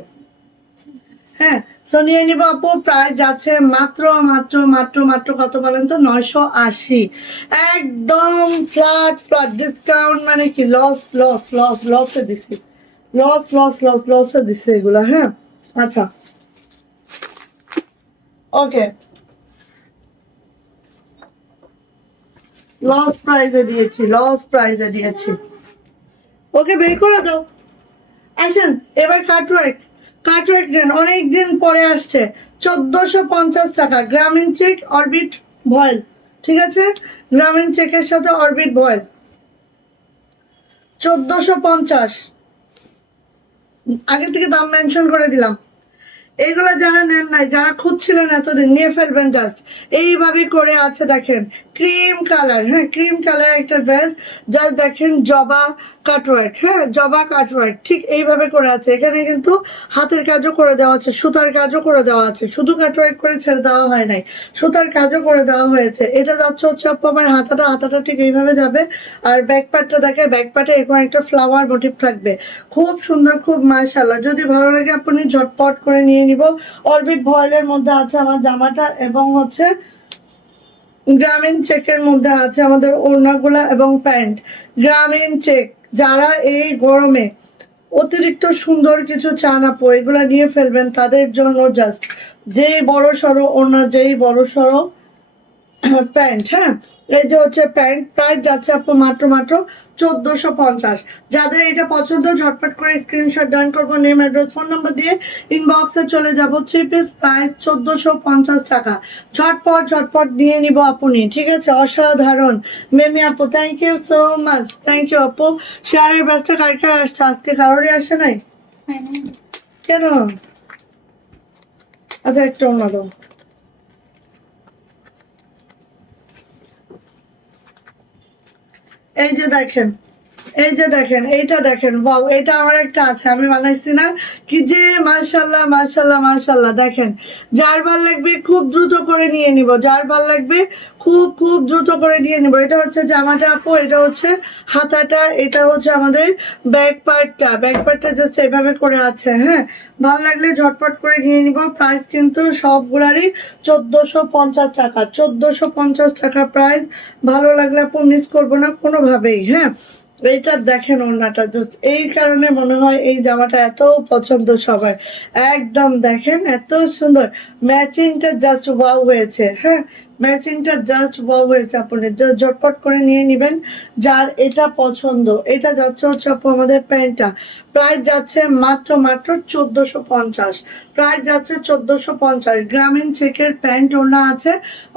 হ্যাঁ সো নিয়ে নিব আপু। প্রাইস যাচ্ছে মাত্র মাত্র মাত্র মাত্র কত বলেন তো, 980। একদম ফ্ল্যাট ফ্ল্যাট ডিসকাউন্ট, মানে কি লস লস লস লসে দিছি, লস লস লস লসে দিছি এগুলো, হ্যাঁ আচ্ছা ওকে, লস প্রাইজে দিয়েছি, লস প্রাইজে দিয়েছি, ওকে বের করে দাও। আসেন এবার কাটওয়ার্ক, কাটওয়ার্ক নেন, অনেকদিন পরে আসছে, 1450 টাকা গ্রামীণ চেক অরবিট ভয়েল, ঠিক আছে? গ্রামীণ চেকের সাথে অরবিট ভয়েল 1450, আগে থেকে দাম মেনশন করে দিলাম। এইগুলা যারা নেন নাই, যারা খুঁজছিলেন এতদিন, নিয়ে ফেলবেন জাস্ট। এইভাবে করে আছে দেখেন, ক্রিম কালার, হ্যাঁ ক্রিম কালার একটা ড্রেস, জাস্ট দেখেন জবা কাটওয়ার্ক, হ্যাঁ জবা কাটওয়ার্ক ঠিক এইভাবে করে আছে। এখানে কিন্তু হাতের কাজও করে দেওয়া আছে, সুতার কাজও করে দেওয়া আছে, শুধু কাটওয়ার্ক করে ছেড়ে দেওয়া হয় নাই, সুতার কাজও করে দেওয়া হয়েছে। এটা যাচ্ছে হচ্ছে আপু আমার হাতাটা ঠিক এইভাবে যাবে। আর ব্যাক পার্টটা দেখে, ব্যাক পার্টে এরকম একটা ফ্লাওয়ার মোটিভ থাকবে, খুব সুন্দর, খুব মাশাআল্লাহ। যদি ভালো লাগে আপনি ঝটপট করে নিয়ে নিব। অরবিট ভয়েলের মধ্যে আছে আমার জামাটা, এবং হচ্ছে গ্রামীণ চেকের মধ্যে আছে আমাদের ওড়নাগুলা এবং প্যান্ট। গ্রামীণ চেক, যারা এই গরমে অতিরিক্ত সুন্দর কিছু চান আপু, এগুলা নিয়ে ফেলবেন তাদের জন্য জাস্ট। যেই বড় সড়ো ওড়না, যেই বড় সড়ো প্যান্ট, হ্যাঁ এই যে হচ্ছে প্যান্ট, প্রাইস যাচ্ছে আপু মাত্র 1450। যাদের এটা পছন্দ ঝটপট করে স্ক্রিনশট ডান করবো, নেম অ্যাড্রেস ফোন নাম্বার দিয়ে ইনবক্সে চলে যাব। 3 পিস প্রাইস 1450 টাকা। ঝটপট নিয়ে নিব আপনি, ঠিক আছে? অসাধারণ মেমি আপু, thank you so much, thank you আপু। শেয়ারের ব্যাচটা কার আসছে আজকে? কারোরই আসে নাই কেন? আচ্ছা একটা অন্য দাও। এই যে দেখেন, এই যে দেখেন, এইটা দেখেন, ওয়াও, এটা আমার একটা আছে, আমি বানাইছি না, কি যে মাশাল্লাহ মাশাল্লাহ মাশাল্লাহ। দেখেন, যার ভাল লাগবে খুব দ্রুত করে নিয়ে নিব, যার ভাল লাগবে খুব দ্রুত করে নিয়ে নিব। এটা হচ্ছে জামাটা আপু, এটা হচ্ছে হাতাটা, এটা হচ্ছে আমাদের ব্যাক পার্টটা জাস্ট এভাবে করে আছে, হ্যাঁ ভাল লাগলে ঝটপট করে নিয়ে নিব। প্রাইস কিন্তু সবগুলারই 1450 টাকা, 1450 টাকা প্রাইস। ভালো লাগলে আপু মিস করবো না কোনোভাবেই, হ্যাঁ। এইটা দেখেন ওড়নাটা, জাস্ট এই কারণে মনে হয় এই জামাটা এত পছন্দ সবার। একদম দেখেন এত সুন্দর ম্যাচিংটা, জাস্ট ওয়াও হয়েছে, হ্যাঁ ম্যাচিংটা জাস্ট ওয়াও হয়েছে। আপনি ঝটপট করে নিয়ে নেবেন যার এটা পছন্দ। এটা যাচ্ছে হচ্ছে আপু আমাদের প্যান্টটা, প্রাইস যাচ্ছে মাত্র 1450। প্রাইস যাচ্ছে 1450। গ্রামীণ চেকের প্যান্ট ওড়না আছে,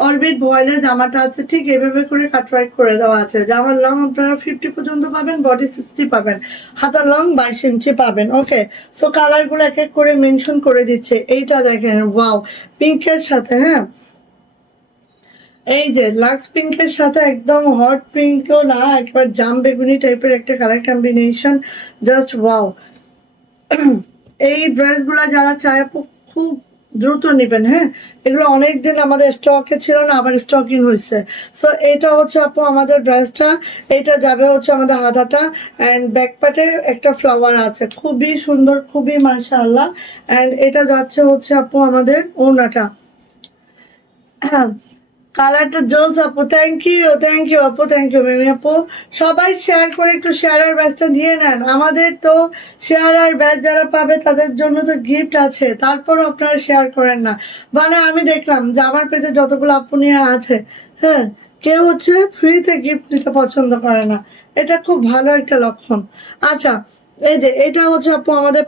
অরবিট ভয়েলে জামাটা আছে, ঠিক এভাবে করে কাটওয়ার্ক করে দেওয়া আছে। জামার লং আপনারা 50 পর্যন্ত পাবেন, বডি 60 পাবেন, হাতার লং 22 ইঞ্চি পাবেন। ওকে, সো কালারগুলো এক এক করে মেনশন করে দিচ্ছে। এইটা দেখেন, ওয়াও, পিঙ্কের সাথে, হ্যাঁ এই যে লাক্স পিঙ্কের সাথে একদম হট পিঙ্কও না, একবার জাম বেগুনি টাইপের একটা কালার কম্বিনেশন, জাস্ট ওয়াও। এই ড্রেসগুলো যারা চায় আপু খুব দ্রুত নেবেন, হ্যাঁ এগুলো অনেকদিন আমাদের স্টকে ছিল না, আবার স্টকিং হয়েছে। সো এটা হচ্ছে আপু আমাদের ড্রেসটা, এটা যাবে হচ্ছে আমাদের হাতাটা, অ্যান্ড ব্যাকপার্টে একটা ফ্লাওয়ার আছে, খুবই সুন্দর, খুবই মাশাআল্লাহ। অ্যান্ড এটা যাচ্ছে হচ্ছে আপু আমাদের ওড়নাটা। কালারটা জোস আপু, থ্যাংক ইউ আপু, থ্যাংক ইউ মিমি আপু। সবাই শেয়ার করে একটু শেয়ার ব্যাচটা নিয়ে নেন। আমাদের তো শেয়ার আর ব্যাচ যারা পাবে তাদের জন্য তো গিফট আছে, তারপরও আপনারা শেয়ার করেন না। মানে আমি দেখলাম যে আমার পেজে যতগুলো আপু নিয়ে আছে, হ্যাঁ কেউ হচ্ছে ফ্রিতে গিফট নিতে পছন্দ করে না, এটা খুব ভালো একটা লক্ষণ। আচ্ছা, এই যে এটা হচ্ছে আপু আমাদের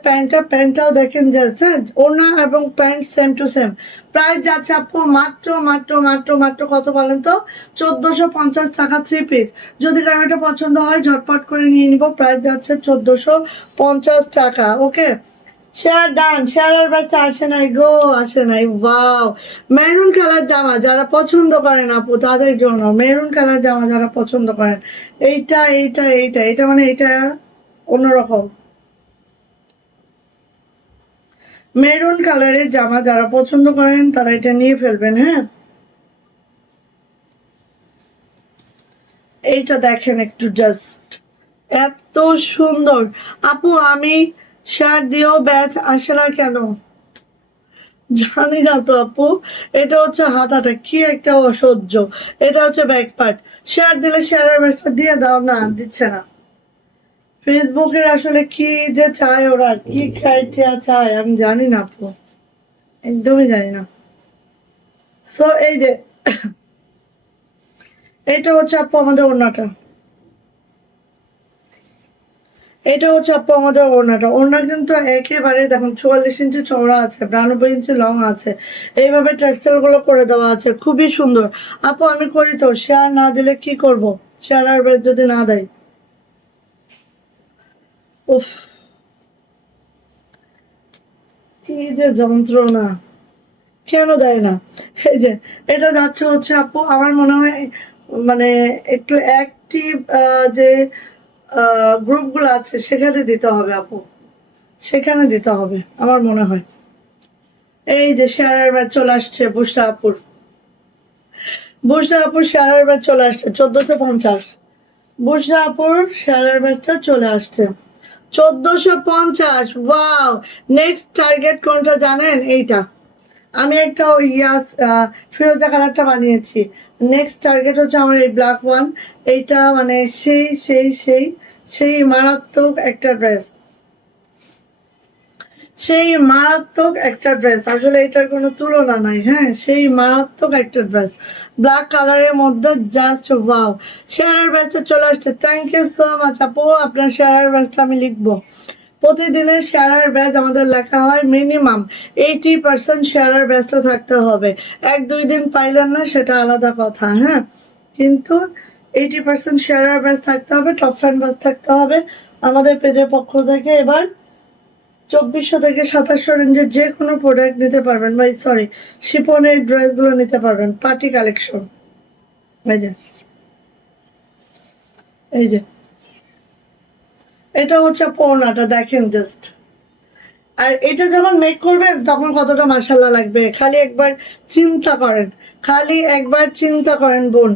প্যান্টটাও দেখেন জাস্ট, হ্যাঁ ওড়না এবং pant same to same. Price যাচ্ছে আপু মাত্র কত বলেন তো? 1450 টাকা 3 পিস। যদি কারো এটা পছন্দ হয় ঝটপট করে নিয়ে নিব, প্রাইস যাচ্ছে 1450 টাকা। ওকে, শেয়ার ডান, শেয়ার আর বাস আসে নাই গো, আসে নাই। ওয়াও, মেরুন কালার জামা যারা পছন্দ করেন আপু তাদের জন্য, মেরুন কালার জামা যারা পছন্দ করেন, এইটা মানে এটা অন্যরকম। মেরুন কালারের জামা যারা পছন্দ করেন তারা এটা নিয়ে ফেলবেন, হ্যাঁ। এইটা দেখেন একটু, জাস্ট এত সুন্দর। আপু আমি শেয়ার দিয়েও ব্যাচ আসে না কেন জানি না তো আপু। এটা হচ্ছে হাতাটা, কি একটা অসহ্য। এটা হচ্ছে ব্যাক পার্ট। শেয়ার দিলে শেয়ারের ব্যাচটা দিয়ে দাও, না দিচ্ছে না। ফেসবুকের আসলে কি যে চায়, ওরা কি ক্রাইটেরিয়া চায় আমি জানি না আপু, একদমই জানি না। সো এই যে এটা হচ্ছে আপু আমাদের ওড়নাটা, এটা হচ্ছে আপু আমাদের ওড়নাটা। ওড়না কিন্তু একেবারে দেখুন 44 ইঞ্চি চওড়া আছে, 92 ইঞ্চি লং আছে, এইভাবে টার্সেল গুলো করে দেওয়া আছে, খুবই সুন্দর। আপু আমি করি তো, শেয়ার না দিলে কি করব? শেয়ার আর বেশ যদি না দেয়, উফ কি যে যন্ত্রণা, কেন দেয় না? এই যে এটা যাচ্ছে হচ্ছে আপু, আমার মনে হয় মানে একটু অ্যাক্টিভ যে গ্রুপগুলো আছে সেখানে দিতে হবে আপু, সেখানে দিতে হবে আমার মনে হয়। এই যে শেয়ারের ব্যাচ চলে আসছে বুসরা আপুর, বুসরা আপুর শেয়ারের ব্যাচ চলে আসছে 1450। বুসরা আপুর শেয়ারের ব্যাচটা চলে আসছে 1450। ওয়াও, নেক্সট টার্গেট কোনটা জানেন? এইটা আমি একটা ইয়াস ফিরোজা কালারটা বানিয়েছি। নেক্সট টার্গেট হচ্ছে আমার এই ব্ল্যাক ওয়ান। এইটা মানে সেই মারাত্মক একটা ড্রেস, সেই মারাত্মক একটা ড্রেস, আসলে এটার কোনো তুলনা নাই। হ্যাঁ, সেই মারাত্মক একটা ড্রেস ব্ল্যাক কালারের মধ্যে, জাস্ট ওয়াও। শেয়ার ব্যাচটা চলে আসছে, থ্যাংক ইউ সো মাচ আপু, আপনার শেয়ার ব্যাচটা আমি লিখবো। প্রতিদিনের শেয়ার ব্যাচ আমাদের লেখা হয় মিনিমাম 80% শেয়ার ব্যাচটা থাকতে হবে। 1-2 দিন পাইলেন না সেটা আলাদা কথা, হ্যাঁ, কিন্তু 80% শেয়ার ব্যাচ থাকতে হবে, টপ ফ্যান ব্যাচ থাকতে হবে। আমাদের পেজের পক্ষ থেকে এবার 2400 থেকে 2700 রেঞ্জের যে কোনো প্রোডাক্ট নিতে পারবেন, ভাই সরি, শিপনের ড্রেসগুলো নিতে পারবেন, পার্টি কালেকশন। এই যে, এই যে এটা হচ্ছে পর্নাটা, দেখেন জাস্ট। আর এটা যখন মেক করবেন তখন কতটা মাসাল্লাহ লাগবে, খালি একবার চিন্তা করেন, খালি একবার চিন্তা করেন বোন,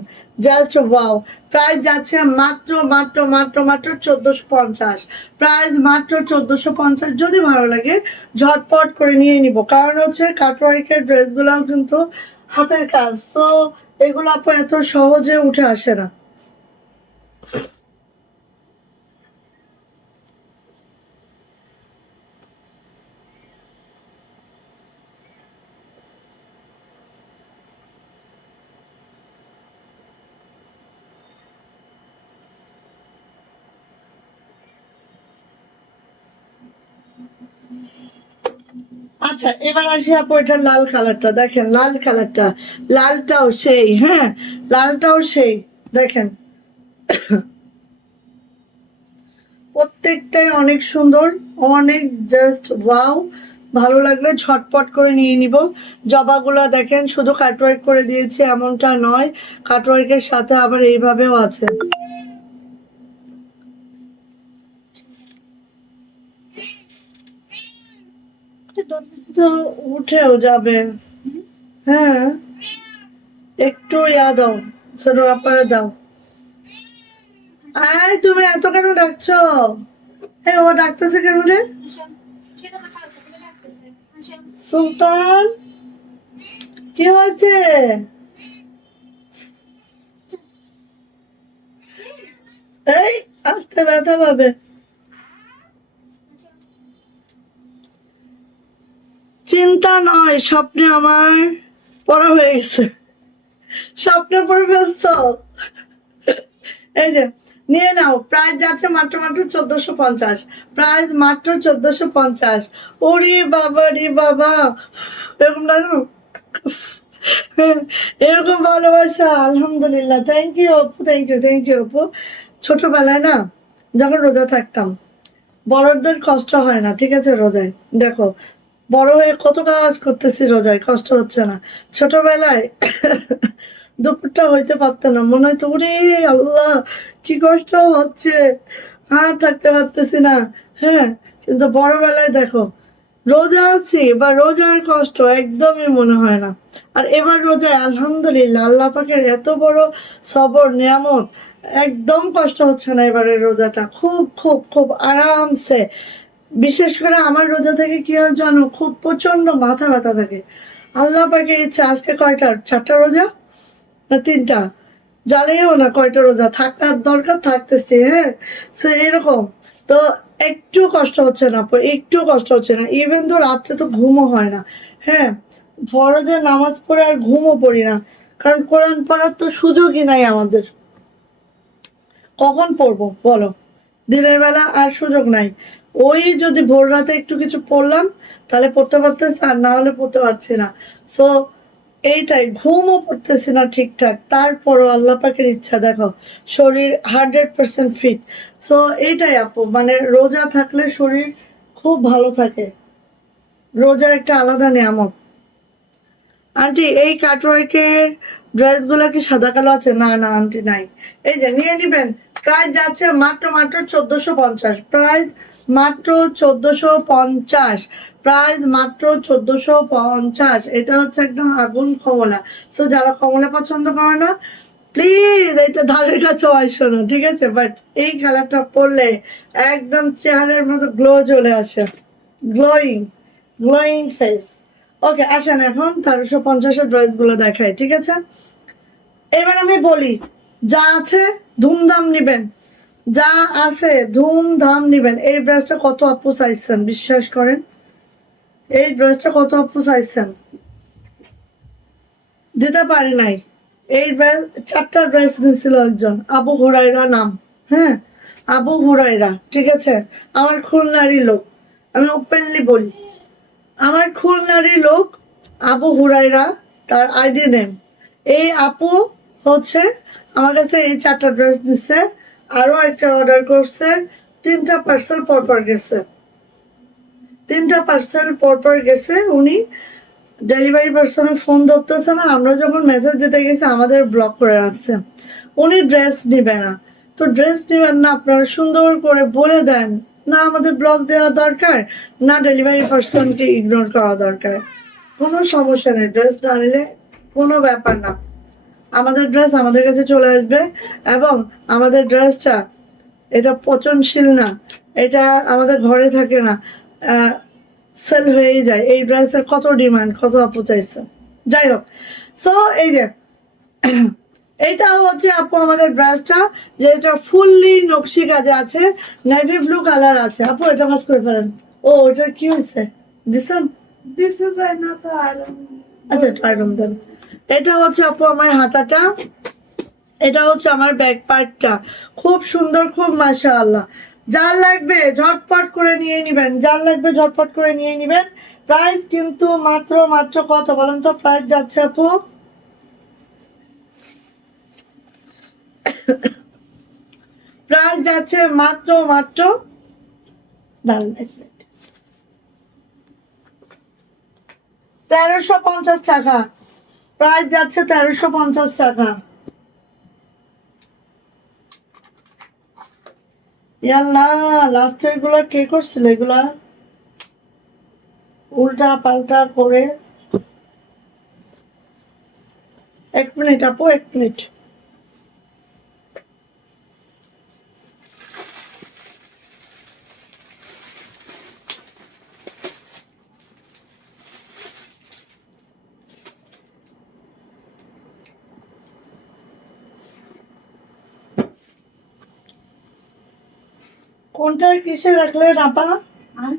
জাস্ট ওয়াও। প্রাইস যাচ্ছে মাত্র মাত্র মাত্র মাত্র 1450, প্রাইস মাত্র 1450। যদি ভালো লাগে ঝটপট করে নিয়ে নিব, কারণ হচ্ছে কাটওয়ার্কের ড্রেসগুলোও কিন্তু হাতের কাজ, তো এগুলো আপু এত সহজে উঠে আসে না। আচ্ছা, এবার আসি আপু এটা লাল কালারটা, দেখেন লাল কালারটা, লালটাও সেই, হ্যাঁ, লালটাও সেই, দেখেন প্রত্যেকটাই অনেক সুন্দর, অনেক জাস্ট ওয়াও। ভালো লাগলে ঝটপট করে নিয়ে নিব। জবাগুলা দেখেন, শুধু কাটওয়ার্ক করে দিয়েছে এমনটা নয়, কাটওয়ার্কের সাথে আবার এইভাবেও আছে, তো উঠেও যাবে। হ্যাঁ, একটু ইয়া দাও, ছোট ব্যাপারে দাও। আয়, তুমি এত কেন ডাকছো? এই ও ডাকতেছে কেন রে? সুলতান, কি হয়েছে? এই, আস্তে, ব্যথা পাবে। চিন্তা নয়, স্বপ্নে আমার পড়া হয়ে গেছে, স্বপ্নে পড়ে ফেলছ। এই যে নিয়ে নাও, প্রাইস যাচ্ছে মাত্র মাত্র 1450, প্রাইস মাত্র 1450। ওরে বাবা রে বাবা, এরকম না, এরকম ভালোবাসা, আলহামদুলিল্লাহ, থ্যাংক ইউ আপু, থ্যাংক ইউ, থ্যাংক ইউ আপু। ছোটবেলায় না, যখন রোজা থাকতাম, বড়দের কষ্ট হয় না, ঠিক আছে, রোজায় দেখো, বড় হয়ে কত কাজ করতেছি রোজায়, কষ্ট হচ্ছে না। ছোটবেলায় দুপুরটা হইতে পারতো না, মনে হয়তো ওরে আল্লাহ কি কষ্ট হচ্ছে, হ্যাঁ থাকতে পারতেছি না। হ্যাঁ, কিন্তু বড়বেলায় দেখো, রোজা আছি বা রোজার কষ্ট একদমই মনে হয় না। আর এবার রোজায় আলহামদুলিল্লাহ, আল্লাহ পাকের এত বড় সবর নিয়ামত, একদম কষ্ট হচ্ছে না এবারের রোজাটা, খুব খুব খুব আরামসে। বিশেষ করে আমার রোজা থেকে কি হয় জানো, খুব প্রচন্ড মাথা ব্যথা থাকে। আল্লাহ পাকের ইচ্ছা, আজকে কয়টা, 4টা রোজা না 3টা, জানিও না কয়টা রোজা, থাকার দরকার থাকতেছে, হ্যাঁ, সো এরকম। তো একটু কষ্ট হচ্ছে না আপু, একটু কষ্ট হচ্ছে না, ইভেন তো রাত্রে তো ঘুমও হয় না। হ্যাঁ, ফরজের নামাজ পড়ে আর ঘুমও পড়ি না, কারণ কোরআন পড়ার তো সুযোগই নাই আমাদের। কখন পড়বো বলো, দিনের বেলা আর সুযোগ নাই। ওই যদি ভোর রাতে একটু কিছু পড়লাম তাহলে পড়তে পারতেছি, আর না হলে পড়তে পারছি না। সো এইটাই, ঘুমও পড়তেছি না ঠিকঠাক, তারপরও আল্লাহ পাকের ইচ্ছা দেখো, শরীর 100% ফিট। সো এইটাই আপু, মানে রোজা থাকলে শরীর খুব ভালো থাকে। রোজা একটা আলাদা নিয়ামত। আন্টি এই কাটওয়ার্কের ড্রেসগুলো কি সাদা কালো আছে? না না আন্টি নাই। এই যে নিয়ে নিবেন। প্রাইস যাচ্ছে মাত্র মাত্র 1450। প্রাইস মাত্র 1450। প্রাইস মাত্র 1450। এটা হচ্ছে একদম আগুন কমলা। সো যারা কমলা পছন্দ করে না, প্লিজ এটা ধারের কাছে আসো না, ঠিক আছে? বাট এই কালারটা পরলে একদম চেহারার মতো গ্লো চলে আসে, গ্লোয়িং গ্লোয়িং ফেস। ওকে আসেন এখন 1350-এর ড্রেসগুলো দেখাই, ঠিক আছে? এবার আমি বলি, যা আছে ধুমধাম নিবেন, যা আছে ধুমধাম নিবেন। এই ড্রেসটা কত আপু চাইছেন বিশ্বাস করেন? এই ড্রেসটা কত আপু চাইছেন? দিতে পারি নাই। এই ড্রেস 4টা ড্রেস নিয়েছিল একজন, আবু হুরাইরা নাম। হ্যাঁ, আবু হুরাইরা, ঠিক আছে? আমার খুলনারই লোক, আমি ওপেনলি বলি, আমার খুলনারই লোক আবু হুরাইরা তার আইডি নেম। এই আপু হচ্ছে আমার কাছে এই 4টা ড্রেস দিচ্ছে, আরও একটা অর্ডার করছে, 3টা পার্সেল পরপর গেছে, 3টা পার্সেল পরপর গেছে। উনি ডেলিভারি পার্সনে ফোন ধরতেছে না, আমরা যখন মেসেজ দিতে গেছি আমাদের ব্লক করে রাখছে। উনি ড্রেস নিবে না, তো ড্রেস নেবেন না আপনারা সুন্দর করে বলে দেন, না আমাদের ব্লক দেওয়া দরকার, না ডেলিভারি পার্সনকে ইগনোর করা দরকার। কোনো সমস্যা নেই, ড্রেস না নিলে কোনো ব্যাপার না। আমাদের ড্রেস আমাদের কাছে চলে আসবে, এবং আমাদের ড্রেসটা এটা পচনশীল না, এটা আমাদের ঘরে থাকে না, সেল হয়েই যায়। এই ড্রেসের কত ডিমান্ড, কত আপু চাইছে। যাই হোক, সো এই যে এইটা হচ্ছে আপু আমাদের ড্রেসটা, যেটা ফুললি নকশি কাজে আছে, নেভি ব্লু কালার আছে। আপু এটা ভাজ করে ফেলেন। ও ওটা কি হয়েছে দিছেন? This is another item. আচ্ছা ট্রাইরুম দেন। এটা হচ্ছে আপু আমার হাতাটা, এটা হচ্ছে আমার ব্যাক পার্টটা। খুব সুন্দর, খুব মাশাআল্লাহ। যার লাগবে ঝটপট করে নিয়ে নিবেন, যার লাগবে ঝটপট করে নিয়ে নিবেন। প্রাইস কিন্তু মাত্র মাত্র কত বলেন তো? প্রাইস যাচ্ছে আপু প্রাইস যাচ্ছে মাত্র মাত্র, দাঁড়ান এক মিনিট, 1350 টাকা। প্রাইস যাচ্ছে 1350 টাকা। ইয়াল্লাহ, লাস্টে এগুলা কে করছিল? এগুলা উল্টা পাল্টা করে। এক মিনিট আপু, এক মিনিট। কোনটা কিসে রাখলেন আপা? Huh?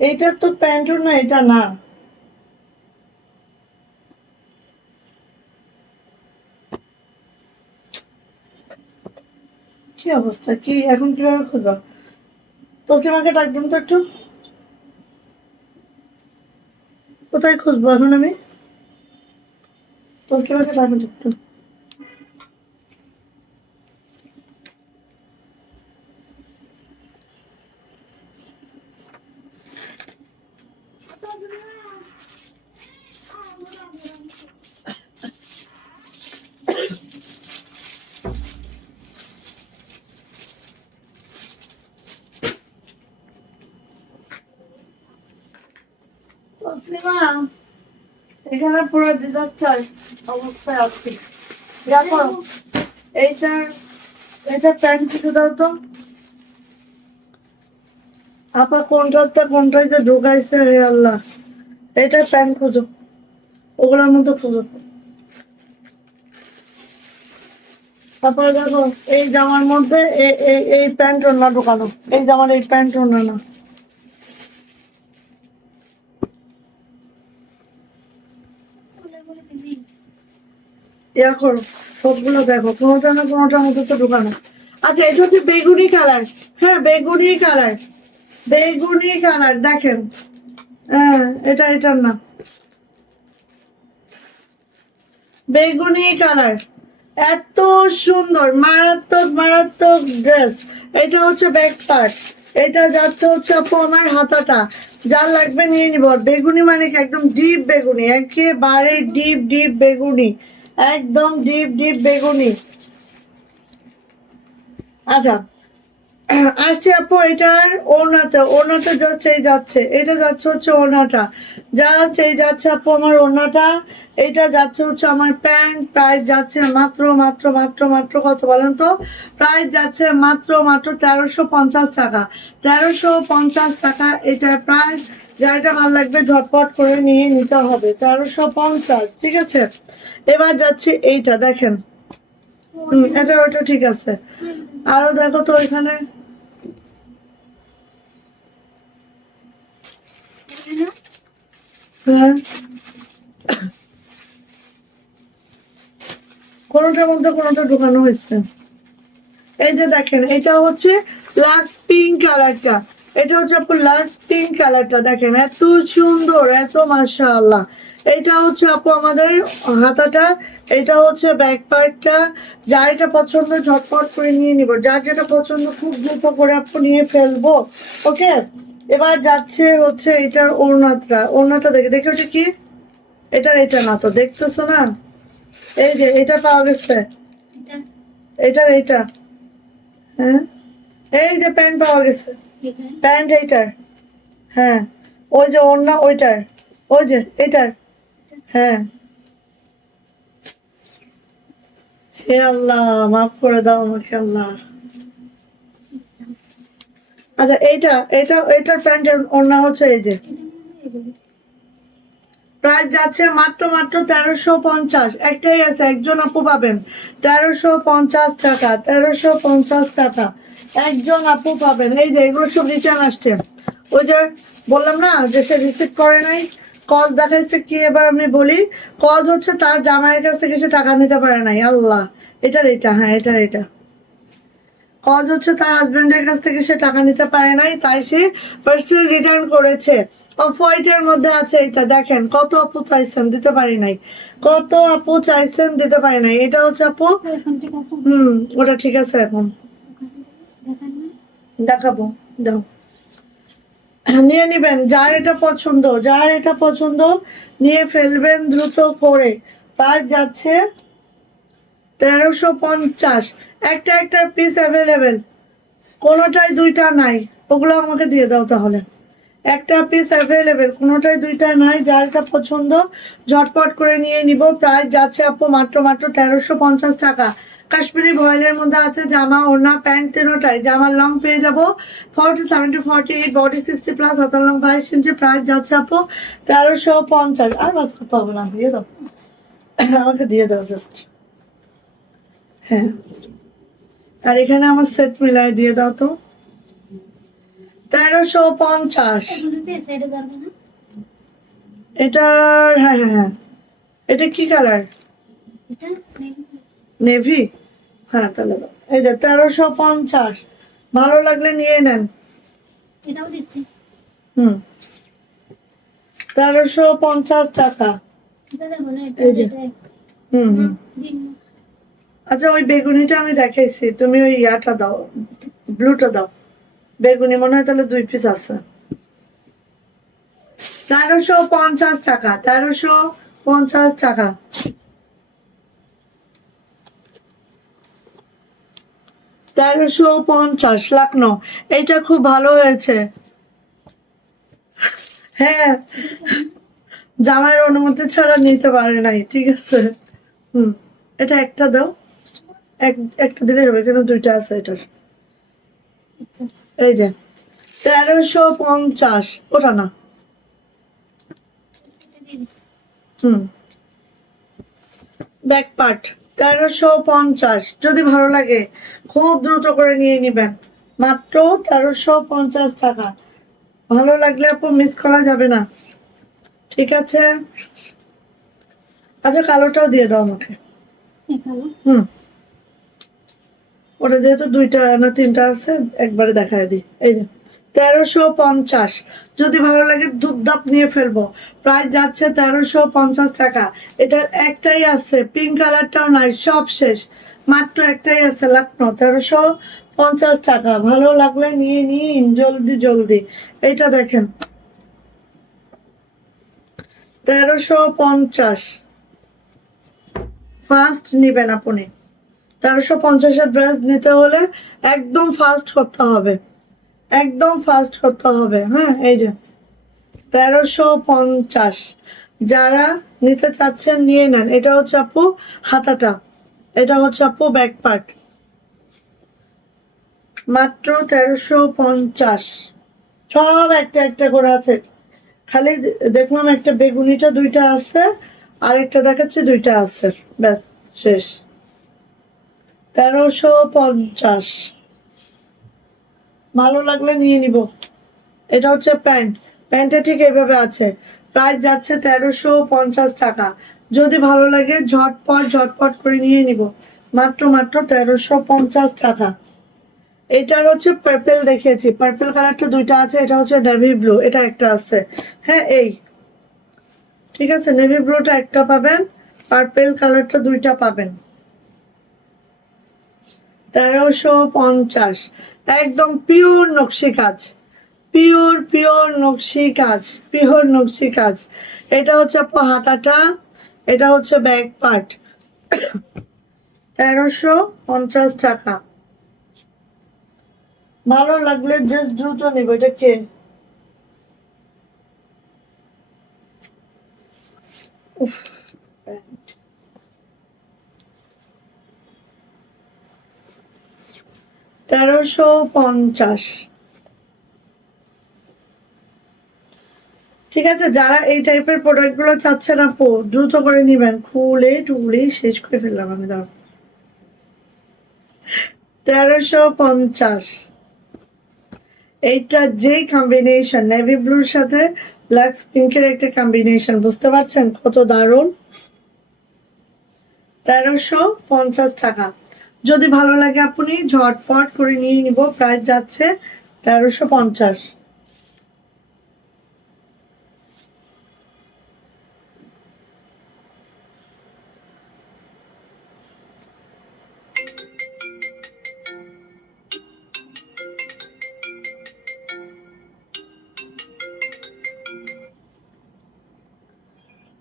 এইটা তো প্যান্টুর না, এটা না। কি অবস্থা, কি এখন কিভাবে খুঁজবো? তসলিমাকে ডাক দিন তো একটু। কোথায় খুঁজবো এখন আমি? তসলিমাকে ডাকুন একটু। তসলিমা, এখানে পুরো ডিজাস্টার অবস্থায় আছি। দেখো এইটা, এটা প্যান্ট কিছু দাও তো আপা, কোনটাতে কোনটাই যে ঢুকাইছে হে আল্লাহ। এটা প্যান্ট খুঁজো, ওগুলোর মধ্যে খুঁজো। তারপরে দেখো এই জামার মধ্যে এই প্যান্ট ওড়না ঢোকানো, এই জামার এই প্যান্ট ওড়না না। ইয়া করো, সবগুলো দেখো, কোনোটা না কোনোটার মধ্যে তো ঢোকানো। আচ্ছা এটা হচ্ছে বেগুনি কালার। হ্যাঁ বেগুনি কালার, বেগুনি কালার দেখেন। হ্যাঁ এটা এটার না, বেগুনি কালার। এত সুন্দর, মারাত্মক মারাত্মক ড্রেস। এটা হচ্ছে ব্যাক পার্ট, এটা যাচ্ছে হচ্ছে আপু আমার হাতাটা, যার লাগবে নিয়ে নিব। বেগুনি মানে কি একদম ডিপ বেগুনি, একেবারে ডিপ ডিপ বেগুনি, একদম ডিপ ডিপ বেগুনি। আচ্ছা, আসছে আপু এটার ওড়নাতে, ওড়নাটা জাস্ট এই যাচ্ছে, এটা যাচ্ছে হচ্ছে ওড়নাটা, জাস্ট এই যাচ্ছে আপু আমার ওড়নাটা। এটা যাচ্ছে হচ্ছে আমার প্যান্ট, প্রাইস যাচ্ছে মাত্র মাত্র মাত্র মাত্র কত বলেন তো? প্রাইস যাচ্ছে মাত্র মাত্র 1350 টাকা, 1350 টাকা এটার প্রাইস। যেটা ভালো লাগবে ঝটপট করে নিয়ে নিতে হবে, 1350, ঠিক আছে। এবার যাচ্ছে এইটা দেখেন, এটা ওটা ঠিক আছে। আরো দেখো তো ওইখানে, হ্যাঁ কোনোটার মধ্যে কোনোটা ঢোকানো হয়েছে। এই যে দেখেন, এটা হচ্ছে লাক্স পিঙ্ক কালারটা, এটা হচ্ছে আপু লাক্স পিঙ্ক কালারটা, দেখেন এত সুন্দর, এত মাশাআল্লাহ। এটা হচ্ছে আপু আমাদের হাতাটা, এটা হচ্ছে ব্যাক পার্টটা। যার এটা পছন্দ ঝটপট করে নিয়ে নিব, যার যেটা পছন্দ খুব দ্রুত করে আপু নিয়ে ফেলবো। ওকে, এবার যাচ্ছে হচ্ছে এটার ওড়নাটা, ওড়নাটা দেখে দেখে ওটা কি, এটা না তো, দেখতেছো না? এই যে এটা পাওয়া গেছে, এটা, হ্যাঁ এই যে প্যান্ট পাওয়া গেছে, প্যান্ট এইটার, হ্যাঁ ওই যে ওড়না ওইটার, ওই যে এটার, হ্যাঁ। হে আল্লাহ, মাফ করে দাও আমাকে আল্লাহ। আচ্ছা এটার প্যান্টের ওড়না হচ্ছে এই যে, প্রাইস যাচ্ছে মাত্র মাত্র 1350, একটাই আছে, একজন আপু পাবেন 1350 টাকা, 1350 টাকা একজন আপু পাবেন। এই যে এগুলো সব রিটার্ন আসছে, ওই যে বললাম না যে সে রিসিভ করে নাই, কজ দেখাইছে কি, এবার আমি বলি, কজ হচ্ছে তার জামাইয়ের কাছ থেকে সে টাকা নিতে পারে নাই, আল্লাহ। এটা, হ্যাঁ এটা কজ হচ্ছে তার হাজবেন্ডের কাছ থেকে সে টাকা নিতে পারে নাই, তাই সে পার্সেল রিটার্ন করেছে। অফ হোয়াইটের মধ্যে আছে এটা, দেখেন কত আপু চাইছেন দিতে পারি নাই, কত আপু চাইছেন দিতে পারি নাই। এটা হচ্ছে আপু, ওটা ঠিক আছে, এখন দেখাবো, দাও, নিয়ে নিবেন যার এটা পছন্দ, যার এটা পছন্দ নিয়ে ফেলবেন দ্রুত করে। প্রাইস যাচ্ছে 1350, একটা পিস অ্যাভেলেবেল, কোনোটাই দুইটা নাই, ওগুলো আমাকে দিয়ে দাও তাহলে। একটা পিস অ্যাভেলেবেল, কোনোটাই দুইটা নাই, যার এটা পছন্দ ঝটপট করে নিয়ে নিব। প্রাইস যাচ্ছে আপু মাত্র মাত্র 1350 টাকা। কাশ্মীরি ভয়েলের মধ্যে আছে, জামা ওড়না প্যান্ট তিনোটাই, জামার লং পেয়ে যাবো 47 to 48, বডি 60+, হাতার লং 22 ইঞ্চি। প্রাইস যাচ্ছে আপু 1350। আর বাস করতে হবে না, দিয়ে দাও আমাকে, দিয়ে দাও জাস্ট, হ্যাঁ। আর এখানে আমার সেট মিলাই দিয়ে দাও তো, 1350। এটার, হ্যাঁ, এটা কি কালার? নেভি, হ্যাঁ তাহলে দাও। এই যে 1350, ভালো লাগলে নিয়ে নেন। হুম, 1350 টাকা। এই যে, হুম। আচ্ছা ওই বেগুনিটা আমি দেখাইছি, তুমি ওই ইয়াটা দাও, ব্লুটা দাও। বেগুনি মনে হয় তাহলে 2 পিস আছে। 1350 টাকা, 1350 টাকা। 1350 লাখনো, এটা খুব ভালো হয়েছে। হ্যাঁ, জামাইয়ের অনুমতি ছাড়া নিতে পারে নাই, ঠিক আছে। হুম, এটা একটা দাও, একটা দিলে হবে, কেন দুইটা আছে এটার। এই যে 1350, ওটা না, হুম, ব্যাক পার্ট 1350। যদি ভালো লাগে খুব দ্রুত করে নিয়ে নিবেন, মাত্র 1350 টাকা। ভালো লাগলে আপু মিস করা যাবে না, ঠিক আছে। আচ্ছা কালোটাও দিয়ে দাও আমাকে, হুম, ওটা যেহেতু দুইটা না তিনটা আছে একবারে দেখায় দিই। এই যে 1350, যদি ভালো লাগে ধূপধাপ নিয়ে ফেলবো। প্রাইস যাচ্ছে 1350 টাকা। এটার একটাই আছে, পিঙ্ক কালারটাও নাই, সব শেষ, মাত্র একটাই আছে, লাখনো টাকা। ভালো লাগলে নিয়ে নিন জলদি জলদি। এটা দেখেন 1350। ফার্স্ট নিবেন আপনি। 1350-এর ড্রেস নিতে হলে একদম ফাস্ট করতে হবে, একদম ফাস্ট করতে হবে। হ্যাঁ, এই যে 1350। যারা নিতে চাচ্ছেন নিয়ে নেন। এটা হচ্ছে আপু হাতাটা, এটা হচ্ছে আপু ব্যাক পার্ট। মাত্র 1350। সব একটা একটা করে আছে। খালি দেখলাম একটা বেগুনিটা দুইটা আছে, আরেকটা দেখাচ্ছে দুইটা আছে, ব্যাস শেষ। 1350। ভালো লাগলে নিয়ে নিব। এটা হচ্ছে প্যান্ট। প্যান্টটা ঠিক এইভাবে আছে। প্রাইস যাচ্ছে 1350 টাকা। যদি ভালো লাগে ঝটপট ঝটপট করে নিয়ে নিব। মাত্র মাত্র 1350 টাকা। এটার হচ্ছে পার্পেল দেখিয়েছি, পার্পেল কালারটা দুইটা আছে। এটা হচ্ছে নেভি ব্লু, এটা একটা আছে। হ্যাঁ, এই ঠিক আছে, নেভি ব্লুটা একটা পাবেন, পার্পেল কালারটা দুইটা পাবেন। 1350। একদম পিওর নকশি কাজ, পিওর পিওর নকশি কাজ, পিওর নকশি কাজ। এটা হচ্ছে আপু হাতাটা, এটা হচ্ছে ব্যাক পার্ট। 1350 টাকা। ভালো লাগলে জাস্ট দ্রুত নিব। এটা কে? উফ, 1350। ঠিক আছে, যারা এই টাইপের প্রোডাক্ট গুলো চাচ্ছেন আপু দ্রুত করে নিবেন। খুলে টুলে শেষ করে ফেললাম আমি। দাঁড়াও, 1350। এইটা যেই কম্বিনেশন নেভি ব্লুর সাথে লাক্স পিঙ্কের একটা কম্বিনেশন, বুঝতে পারছেন কত দারুণ। 1350 টাকা। যদি ভালো লাগে আপনি ঝটপট করে নিয়ে নিব। প্রাইস যাচ্ছে 1350।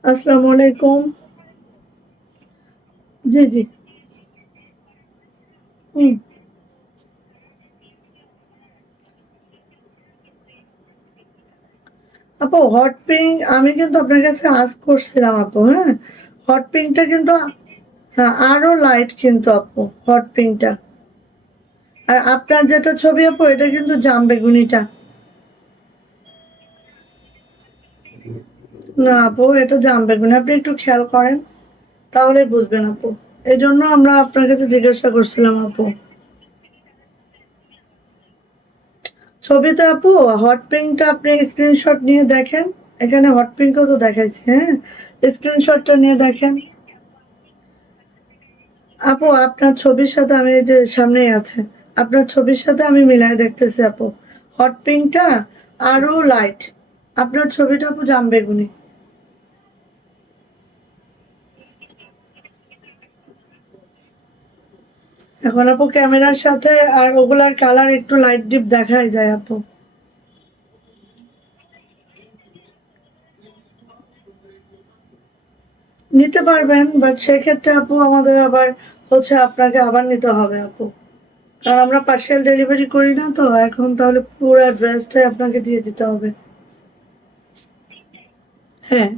আসসালামু আলাইকুম। জি জি। হুম। আপু হট পিঙ্ক আমি কিন্তু আপনার কাছে আস্ক করছিলাম আপু। হ্যাঁ, হট পিঙ্কটা কিন্তু, হ্যাঁ আরো লাইট কিন্তু আপু হট পিঙ্কটা। আর আপনার যেটা ছবি আপু এটা কিন্তু জাম বেগুনিটা। না আপু, এটা জাম বেগুনি। আপনি একটু খেয়াল করেন তাহলে বুঝবেন আপু। এই জন্য আমরা আপনার কাছে জিজ্ঞাসা করছিলাম আপু। ছবিতে আপু হট পিঙ্কটা আপনি স্ক্রিনশট নিয়ে দেখেন। এখানে হট পিঙ্কও তো দেখাইছে। হ্যাঁ, স্ক্রিনশটটা নিয়ে দেখেন আপু। আপনার ছবির সাথে আমি এই যে সামনেই আছে, আপনার ছবির সাথে আমি মিলাই দেখতেছি আপু। হট পিঙ্কটা আরো লাইট, আপনার ছবিটা আপু জাম বেগুনি। এখন আপু ক্যামেরার সাথে আর ওগুলার কালার একটু লাইট ডিপ দেখাই যায় আপু। নিতে পারবেন, বাট সেক্ষেত্রে আপু আমাদের আবার হচ্ছে আপনাকে আবার নিতে হবে আপু। কারণ আমরা পার্সেল ডেলিভারি করি না তো এখন, তাহলে পুরো অ্যাড্রেসটাই আপনাকে দিয়ে দিতে হবে। হ্যাঁ,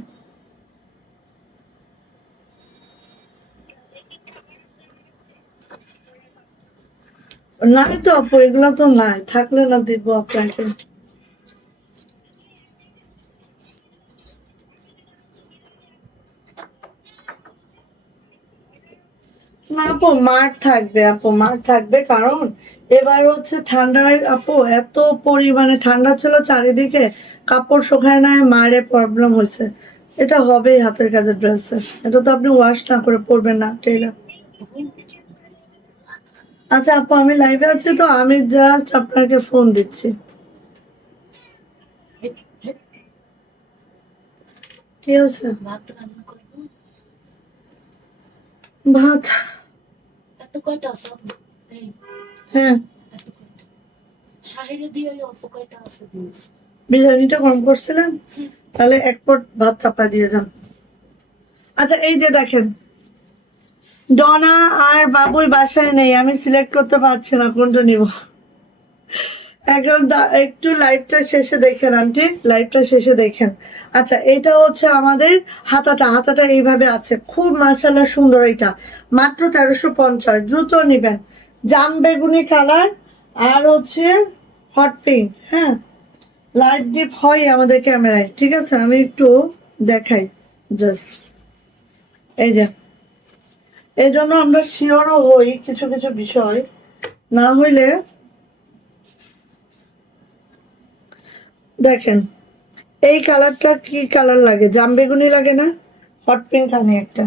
নাই তো আপু, এগুলো তো নাই, থাকলে না দিব আপনাকে। না আপু, মাঠ থাকবে আপু, মাঠ থাকবে। কারণ এবার হচ্ছে ঠান্ডার আপু, এত পরিমাণে ঠান্ডা ছিল চারিদিকে, কাপড় শুকায় নাই, মায়ের প্রবলেম হয়েছে। এটা হবেই হাতের কাজের ড্রেসে। এটা তো আপনি ওয়াশ না করে পরবেন না টেইলার। আচ্ছা আপু, আমি লাইভে আছি তো, আমি জাস্ট আপনাকে ফোন দিচ্ছি। কি হয়েছে? ভাত। হ্যাঁ। শাহিরে দিয়ে ওই অল্প কয়টা আছে দিয়ে দাও। বিরিয়ানিটা গরম করছিলেন, তাহলে এক পট ভাত চাপা দিয়ে যান। আচ্ছা এই যে দেখেন, ডনা আর বাবুই বাসায় নেই, আমি সিলেক্ট করতে পারছি না কোনটা নিব। এখন একটু লাইভটা শেষে দেখেন আন্টি, লাইভটা শেষে দেখেন। আচ্ছা এটা হচ্ছে আমাদের হাতাটা, হাতাটা এইভাবে আছে, খুব মাশাআল্লাহ সুন্দর। এটা মাত্র 1350, দ্রুত নিবেন। জাম বেগুনি কালার আর হচ্ছে হট পিঙ্ক। হ্যাঁ, লাইট ডিপ হয় আমাদের ক্যামেরায়, ঠিক আছে? আমি একটু দেখাই জাস্ট, এই যে এই জন্য আমরা শিওরও হই কিছু কিছু বিষয়, না হইলে দেখেন এই কালারটা কি কালার লাগে, জাম বেগুনি লাগে না? হট পিঙ্ক আনি একটা,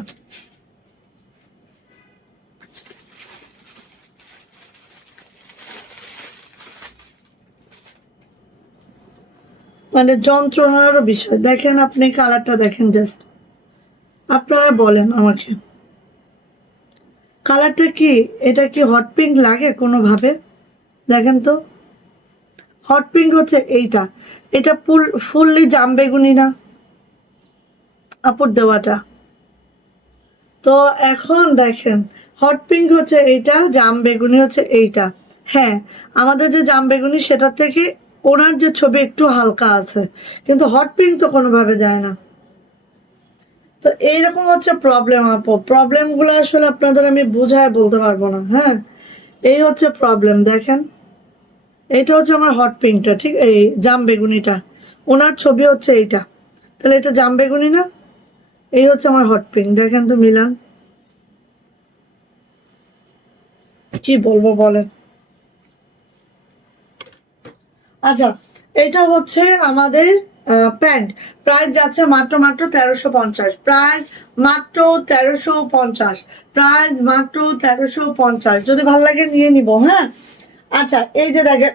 মানে যন্ত্রণারও বিষয়। দেখেন আপনি কালারটা দেখেন জাস্ট, আপনারা বলেন আমাকে কালারটা কি, এটা কি হট পিঙ্ক লাগে কোনোভাবে? দেখেন তো, হট পিঙ্ক হচ্ছে এইটা, এটা ফুললি জাম বেগুনি না আপুর দেওয়াটা? তো এখন দেখেন হট পিঙ্ক হচ্ছে এইটা, জাম বেগুনি হচ্ছে এইটা। হ্যাঁ, আমাদের যে জাম বেগুনি সেটার থেকে ওনার যে ছবি একটু হালকা আছে, কিন্তু হট পিঙ্ক তো কোনোভাবে যায় না। তো এইরকম হচ্ছে প্রবলেম আপু, প্রবলেমগুলো আসলে আপনাদের আমি বুঝায় বলতে পারবো না। হ্যাঁ, এই হচ্ছে প্রবলেম। দেখেন এইটা হচ্ছে আমার হট পিঙ্কটা, ঠিক এই জাম বেগুনিটা, ওনার ছবি হচ্ছে এইটা, তাহলে এটা জাম বেগুনি না? এই হচ্ছে আমার হট পিঙ্ক, দেখেন তো মিলান, কি বলবো বলেন। আচ্ছা এটা হচ্ছে আমাদের প্যান্ট, প্রাইস যাচ্ছে মাত্র মাত্র 1350, প্রাইস মাত্র 1350, প্রাইস মাত্র 1350। যদি ভালো লাগে নিয়ে নিব। হ্যাঁ, আচ্ছা এই যে দেখেন,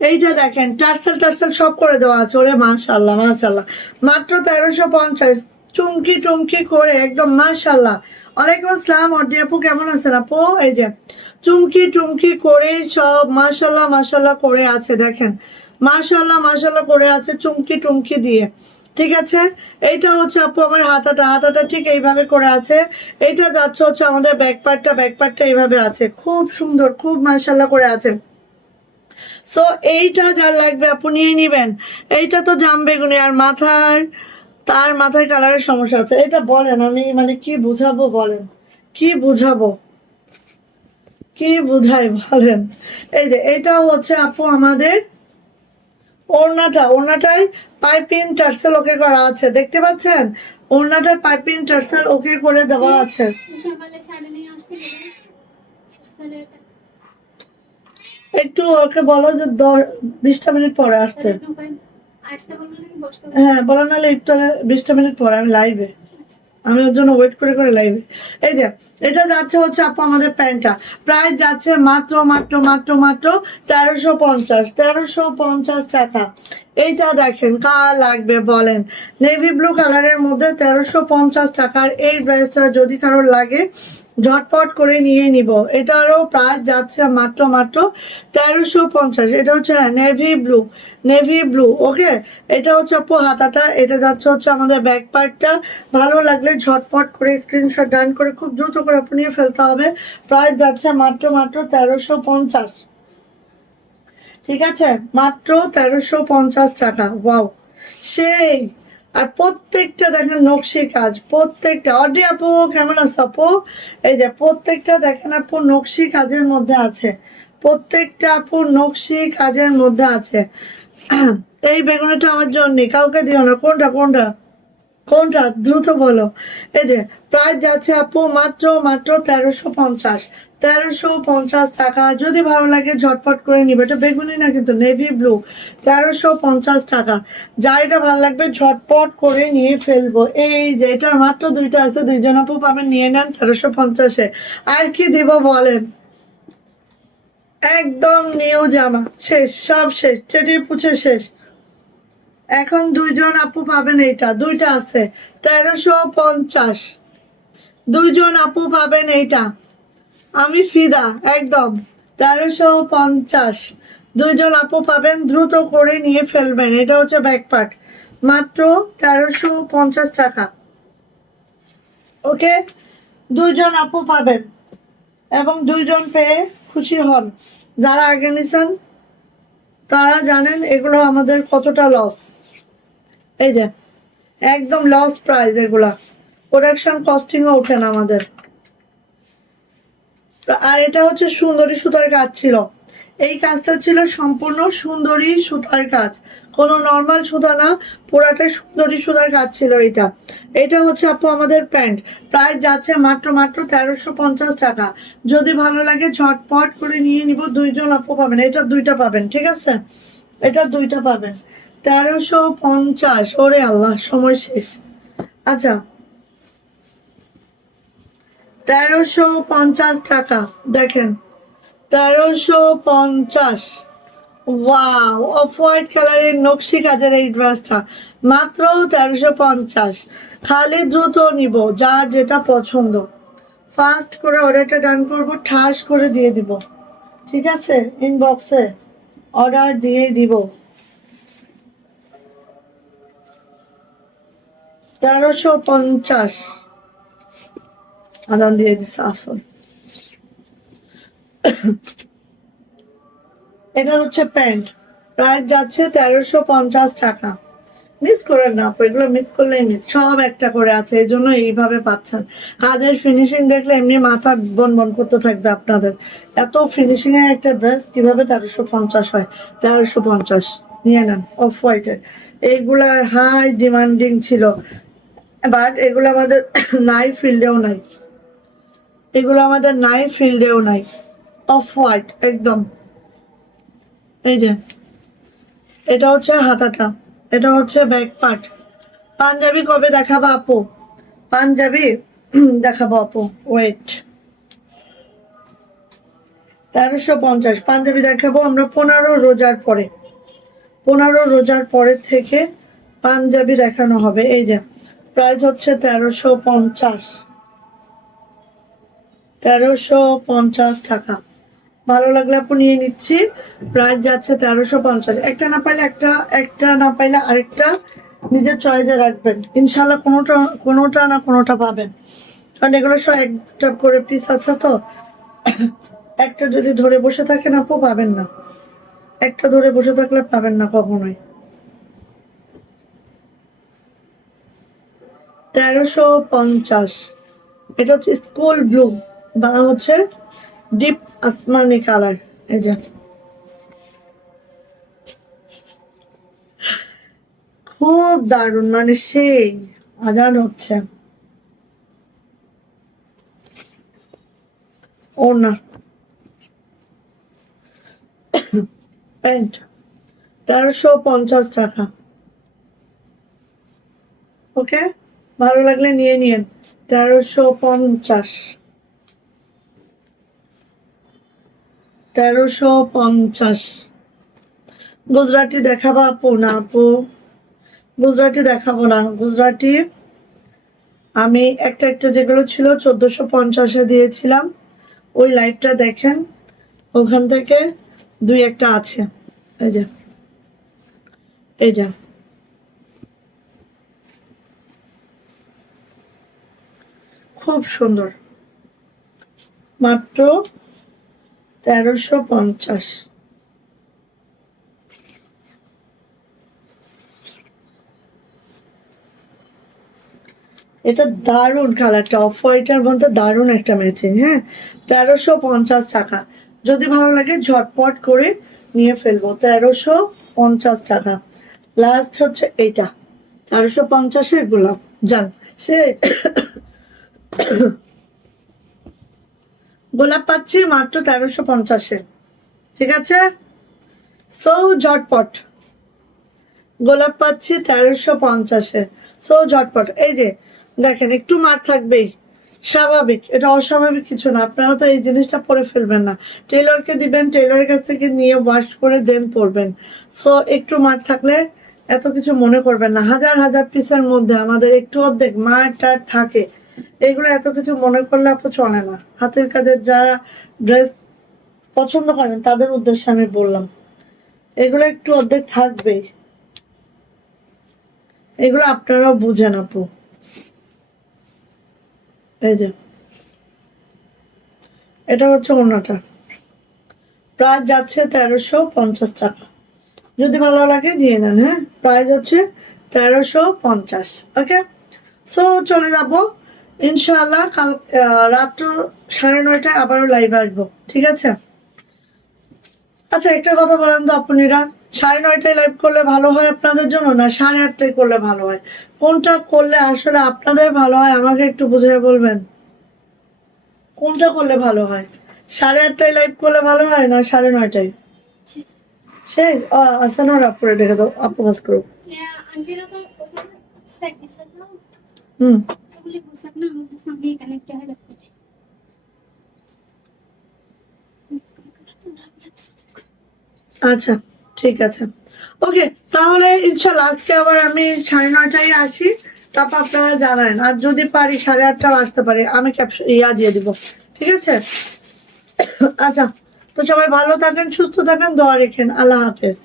এইটা দেখেন টার্সেল টার্সেল সব করে দেওয়া আছে, ওরে মাশাল্লাহ মাশাল্লাহ, মাত্র 1350, চুমকি টুমকি করে একদম মাশাল্লাহ। ওয়ালাইকুম আসসালাম অডি আপু, কেমন আছেন আপু? এই যে চুমকি টুমকি করে সব মাশাল্লাহ মাশাল্লাহ করে আছে, দেখেন মাশাল্লাহ মাশাল্লাহ করে আছে চুমকি টুমকি দিয়ে, ঠিক আছে? এইটা হচ্ছে আপু আমার হাতাটা, হাতাটা ঠিক এইভাবে করে আছে। এইটা যাচ্ছে হচ্ছে আমাদের ব্যাকপার্টটা, ব্যাকপার্টটা এইভাবে আছে, খুব সুন্দর, খুব মাশাল্লাহ করে আছে। সো এইটা যার লাগবে আপু নিয়ে নিবেন। এইটা তো জাম বেগুনি, আর মাথার, তার মাথায় কালারের সমস্যা আছে। এটা বলেন আমি মানে কি বুঝাবো বলেন, কি বুঝাবো, কি বুঝাই বলেন। এই যে এটা হচ্ছে আপু আমাদের ওড়নাটা, ওড়নাটায় পাইপিং টার্সেল ওকে করা আছে, দেখতে পাচ্ছেন? ওড়নাটায় পাইপিং টার্সেল ওকে করে দেওয়া আছে। সকালে শাড়ি নিয়ে আসছি তাহলে একটু ওকে বলো যে 20টা মিনিট পরে আসতে। আসতে বলবো নাকি বসতে? হ্যাঁ বলো, নাহলে ইফতারে 20টা মিনিট পরে আমি লাইভে, আমি ওর জন্য ওয়েট করে করে লাইভে। এই যে এটা যাচ্ছে হচ্ছে আপু আমাদের প্যান্টটা, প্রাইস যাচ্ছে মাত্র মাত্র মাত্র মাত্র 1350, 1350 টাকা। এইটা দেখেন কার লাগবে বলেন, নেভি ব্লু কালারের মধ্যে 1350 টাকার এই ড্রেসটা যদি কারোর লাগে ঝটপট করে নিয়ে নিব। এটারও প্রাইস যাচ্ছে মাত্র মাত্র 1350। এটা হচ্ছে নেভি ব্লু, নেভি ব্লু। ওকে, এটা হচ্ছে আপু হাতাটা, এটা যাচ্ছে হচ্ছে আমাদের ব্যাক পার্টটা। ভালো লাগলে ঝটপট করে স্ক্রিনশট ডান করে খুব দ্রুত করে আপনি নিয়ে ফেলতে হবে। প্রাইস যাচ্ছে মাত্র মাত্র 1350, ঠিক আছে? মাত্র 1350 টাকা। ওয়াও, সেই। আর প্রত্যেকটা দেখেন নকশি কাজ, প্রত্যেকটা। অডি আপু কেমন আছে আপু? এই যে প্রত্যেকটা দেখেন আপু নকশি কাজের মধ্যে আছে, প্রত্যেকটা আপু নকশি কাজের মধ্যে আছে। এই বেগুনিটা আমার জন্য, কাউকে দিও না। কোনটা কোনটা কোনটা দ্রুত বলো। এই যে প্রাইস যাচ্ছে আপু মাত্র মাত্র 1350, 1350 টাকা। যদি ভালো লাগে ঝটপট করে নিবে। এটা বেগুনি না কিন্তু নেভি ব্লু, 1350 টাকা। যার এটা ভালো লাগবে ঝটপট করে নিয়ে ফেলবো। এই যে এটার মাত্র 2টা আছে, 2জন আপু পাবেন, নিয়ে নেন 1350-এ। আর কি দিব বলেন, একদম নিউ জামা, শেষ, সব শেষ, চেটে পুছে শেষ। এখন 2জন আপু পাবেন, এইটা 2টা আছে 1350, 2জন আপু পাবেন এইটা, আমি ফিদা একদম 1350। দুইজন আপু পাবেন, দ্রুত করে নিয়ে ফেলবেন। এটা হচ্ছে ব্যাক পার্ট, মাত্র 1350 টাকা। ওকে, দুইজন আপু পাবেন এবং দুইজন পেয়ে খুশি হন। যারা আগে নিছেন তারা জানেন এগুলো আমাদের কতটা লস। এই যে একদম লস প্রাইস, এগুলা প্রোডাকশন কস্টিংও ওঠে না আমাদের। আর এটা হচ্ছে সুন্দরী সুতার কাজ ছিল, এই কাজটা ছিল সম্পূর্ণ সুন্দরী সুতার কাজ, কোনো নর্মাল সুতা না, পুরাটা সুন্দরী সুতার কাজ ছিল এটা। এটা হচ্ছে আপু আমাদের প্যান্ট, প্রাইস যাচ্ছে মাত্র 1350 টাকা। যদি ভালো লাগে ঝটপট করে নিয়ে নিব, দুইজন আপু পাবেন, এটা দুইটা পাবেন, ঠিক আছে, এটা দুইটা পাবেন। 1350, ওরে আল্লাহ সময় শেষ। আচ্ছা, 1350 টাকা, দেখেন 1350। ওয়াও, অফ হোয়াইট কালারের নকশি কাজের এই ড্রেসটা মাত্র 1350। খালি দ্রুত নিব, যার যেটা পছন্দ ফাস্ট করে অর্ডারটা ডান করব, ঠাস করে দিয়ে দিব, ঠিক আছে, ইনবক্সে অর্ডার দিয়ে দিব। 1350 আদান দিয়ে দিচ্ছে আসল। এটা হচ্ছে প্যান্ট, প্রাইস যাচ্ছে 1350 টাকা। মিস করেন না আপু, এগুলো মিস করলেই মিস, সব একটা করে আছে, এই জন্য এইভাবে পাচ্ছেন। কাজের ফিনিশিং দেখলে এমনি মাথা বন বন করতে থাকবে আপনাদের, এত ফিনিশিং এর একটা ড্রেস কিভাবে 1350 হয়। 1350 নিয়ে নেন, অফ হোয়াইটের এইগুলা হাই ডিমান্ডিং ছিল, বাট এগুলো আমাদের নাই ফিল্ডেও নাই, এগুলো আমাদের নাই ফিল্ডেও নাই। অফ হোয়াইট একদম। এই যে এটা হচ্ছে হাতাটা, এটা হচ্ছে ব্যাক পার্ট। পাঞ্জাবি কবে দেখাবো আপু? পাঞ্জাবি দেখাবো আপু, ওয়েট। 1350 পাঞ্জাবি দেখাবো আমরা 15 রোজার পরে, 15 রোজার পরের থেকে পাঞ্জাবি দেখানো হবে। এই যে প্রাইস হচ্ছে 1350, 1350 টাকা। ভালো লাগলে আপু নিয়ে নিচ্ছি, প্রাইস যাচ্ছে 1350। একটা না পাইলে একটা, একটা না পাইলে আরেকটা নিজের চয়েসে রাখবেন, ইনশাল্লাহ কোনোটা কোনোটা না কোনোটা পাবেন, কারণ এগুলো সব একটা করে পিস আছে তো। একটা যদি ধরে বসে থাকেন আপু পাবেন না, একটা ধরে বসে থাকলে পাবেন না কখনোই। 1350, এটা হচ্ছে স্কুল ব্লু বা হচ্ছে ডিপ আসমানি কালার। এই যে খুব দারুণ, মানে সেই আজান হচ্ছে। ও না, প্যান্ট 1350 টাকা। ওকে, ভালো লাগলে নিয়ে নিন। 1350, 1350। গুজরাটি দেখাবো আপু? না আপু, গুজরাটি দেখাবো না। গুজরাটি আমি একটা একটা যেগুলো ছিল 1450-এ দিয়েছিলাম, ওই লাইভটা দেখেন, ওখান থেকে দুই একটা আছে। এই যে, এই যে খুব সুন্দর, মাত্র 1350। এটা দারুণ কালারটা, অফ হোয়াইটের মধ্যে দারুণ একটা ম্যাচিং। হ্যাঁ, 1350 টাকা। যদি ভালো লাগে ঝটপট করে নিয়ে ফেলবো, 1350 টাকা। লাস্ট হচ্ছে এইটা 1350-এর গোলাপ জান, সে গোলাপ পাচ্ছি মাত্র 1350-এ, ঠিক আছে। সো ঝটপট গোলাপ পাচ্ছি 1350-এ, সো ঝটপট। এই যে দেখেন, একটু মার থাকবেই, স্বাভাবিক, এটা অস্বাভাবিক কিছু না। আপনারা তো এই জিনিসটা পরে ফেলবেন না, টেলরকে দিবেন, টেলরের কাছ থেকে নিয়ে ওয়াশ করে দেন পরবেন। সো একটু মার থাকলে এত কিছু মনে করবেন না। হাজার হাজার পিসের মধ্যে আমাদের একটু অর্ধেক মার টার থাকে, এগুলো এত কিছু মনে করলে আপু চলে না। হাতের কাজের যারা ড্রেস পছন্দ করেন তাদের উদ্দেশ্যে আমি বললাম। এগুলো একটু অর্ধেক থাকবেই, এগুলো আপনারাও বুঝেন আপু। এই যে এটা হচ্ছে ওড়নাটা, প্রাইস যাচ্ছে 1350 টাকা। যদি ভালো লাগে নিয়ে নেন, হ্যাঁ প্রাইস হচ্ছে 1350। ওকে, সো চলে যাব ইনশাআল্লাহ কাল রাত্র 9:30টায় আবারও লাইভে আসবো, ঠিক আছে? আচ্ছা একটা কথা বলেন তো আপনারা, 9:30টায় লাইভ করলে ভালো হয় আপনাদের জন্য, না 8:30টায় করলে ভালো হয়? কোনটা করলে আসলে আপনাদের ভালো হয় আমাকে একটু বুঝিয়ে বলবেন। কোনটা করলে ভালো হয়? 8:30টায় লাইভ করলে ভালো হয় না 9:30টায়? শেষ। শেষ আসানোর আপুরে রেখে দাও, আপু কাজ করো। আন্টিরা তো ওখানে সেট দিছে না, হুম, ওগুলি গুছাক না আমাদের সামনে কানেক্ট হয়ে রাখতে। আচ্ছা ঠিক আছে, ওকে। তাহলে ইনশাল্লাহ আজকে আবার আমি 9:30টায় আসি, তারপর আপনারা জানান, আর যদি পারি 8:30টাও আসতে পারি, আমি ক্যাপশন দিয়ে দিব, ঠিক আছে? আচ্ছা, তো সবাই ভালো থাকেন, সুস্থ থাকেন, দোয়া রেখেন, আল্লাহ হাফেজ।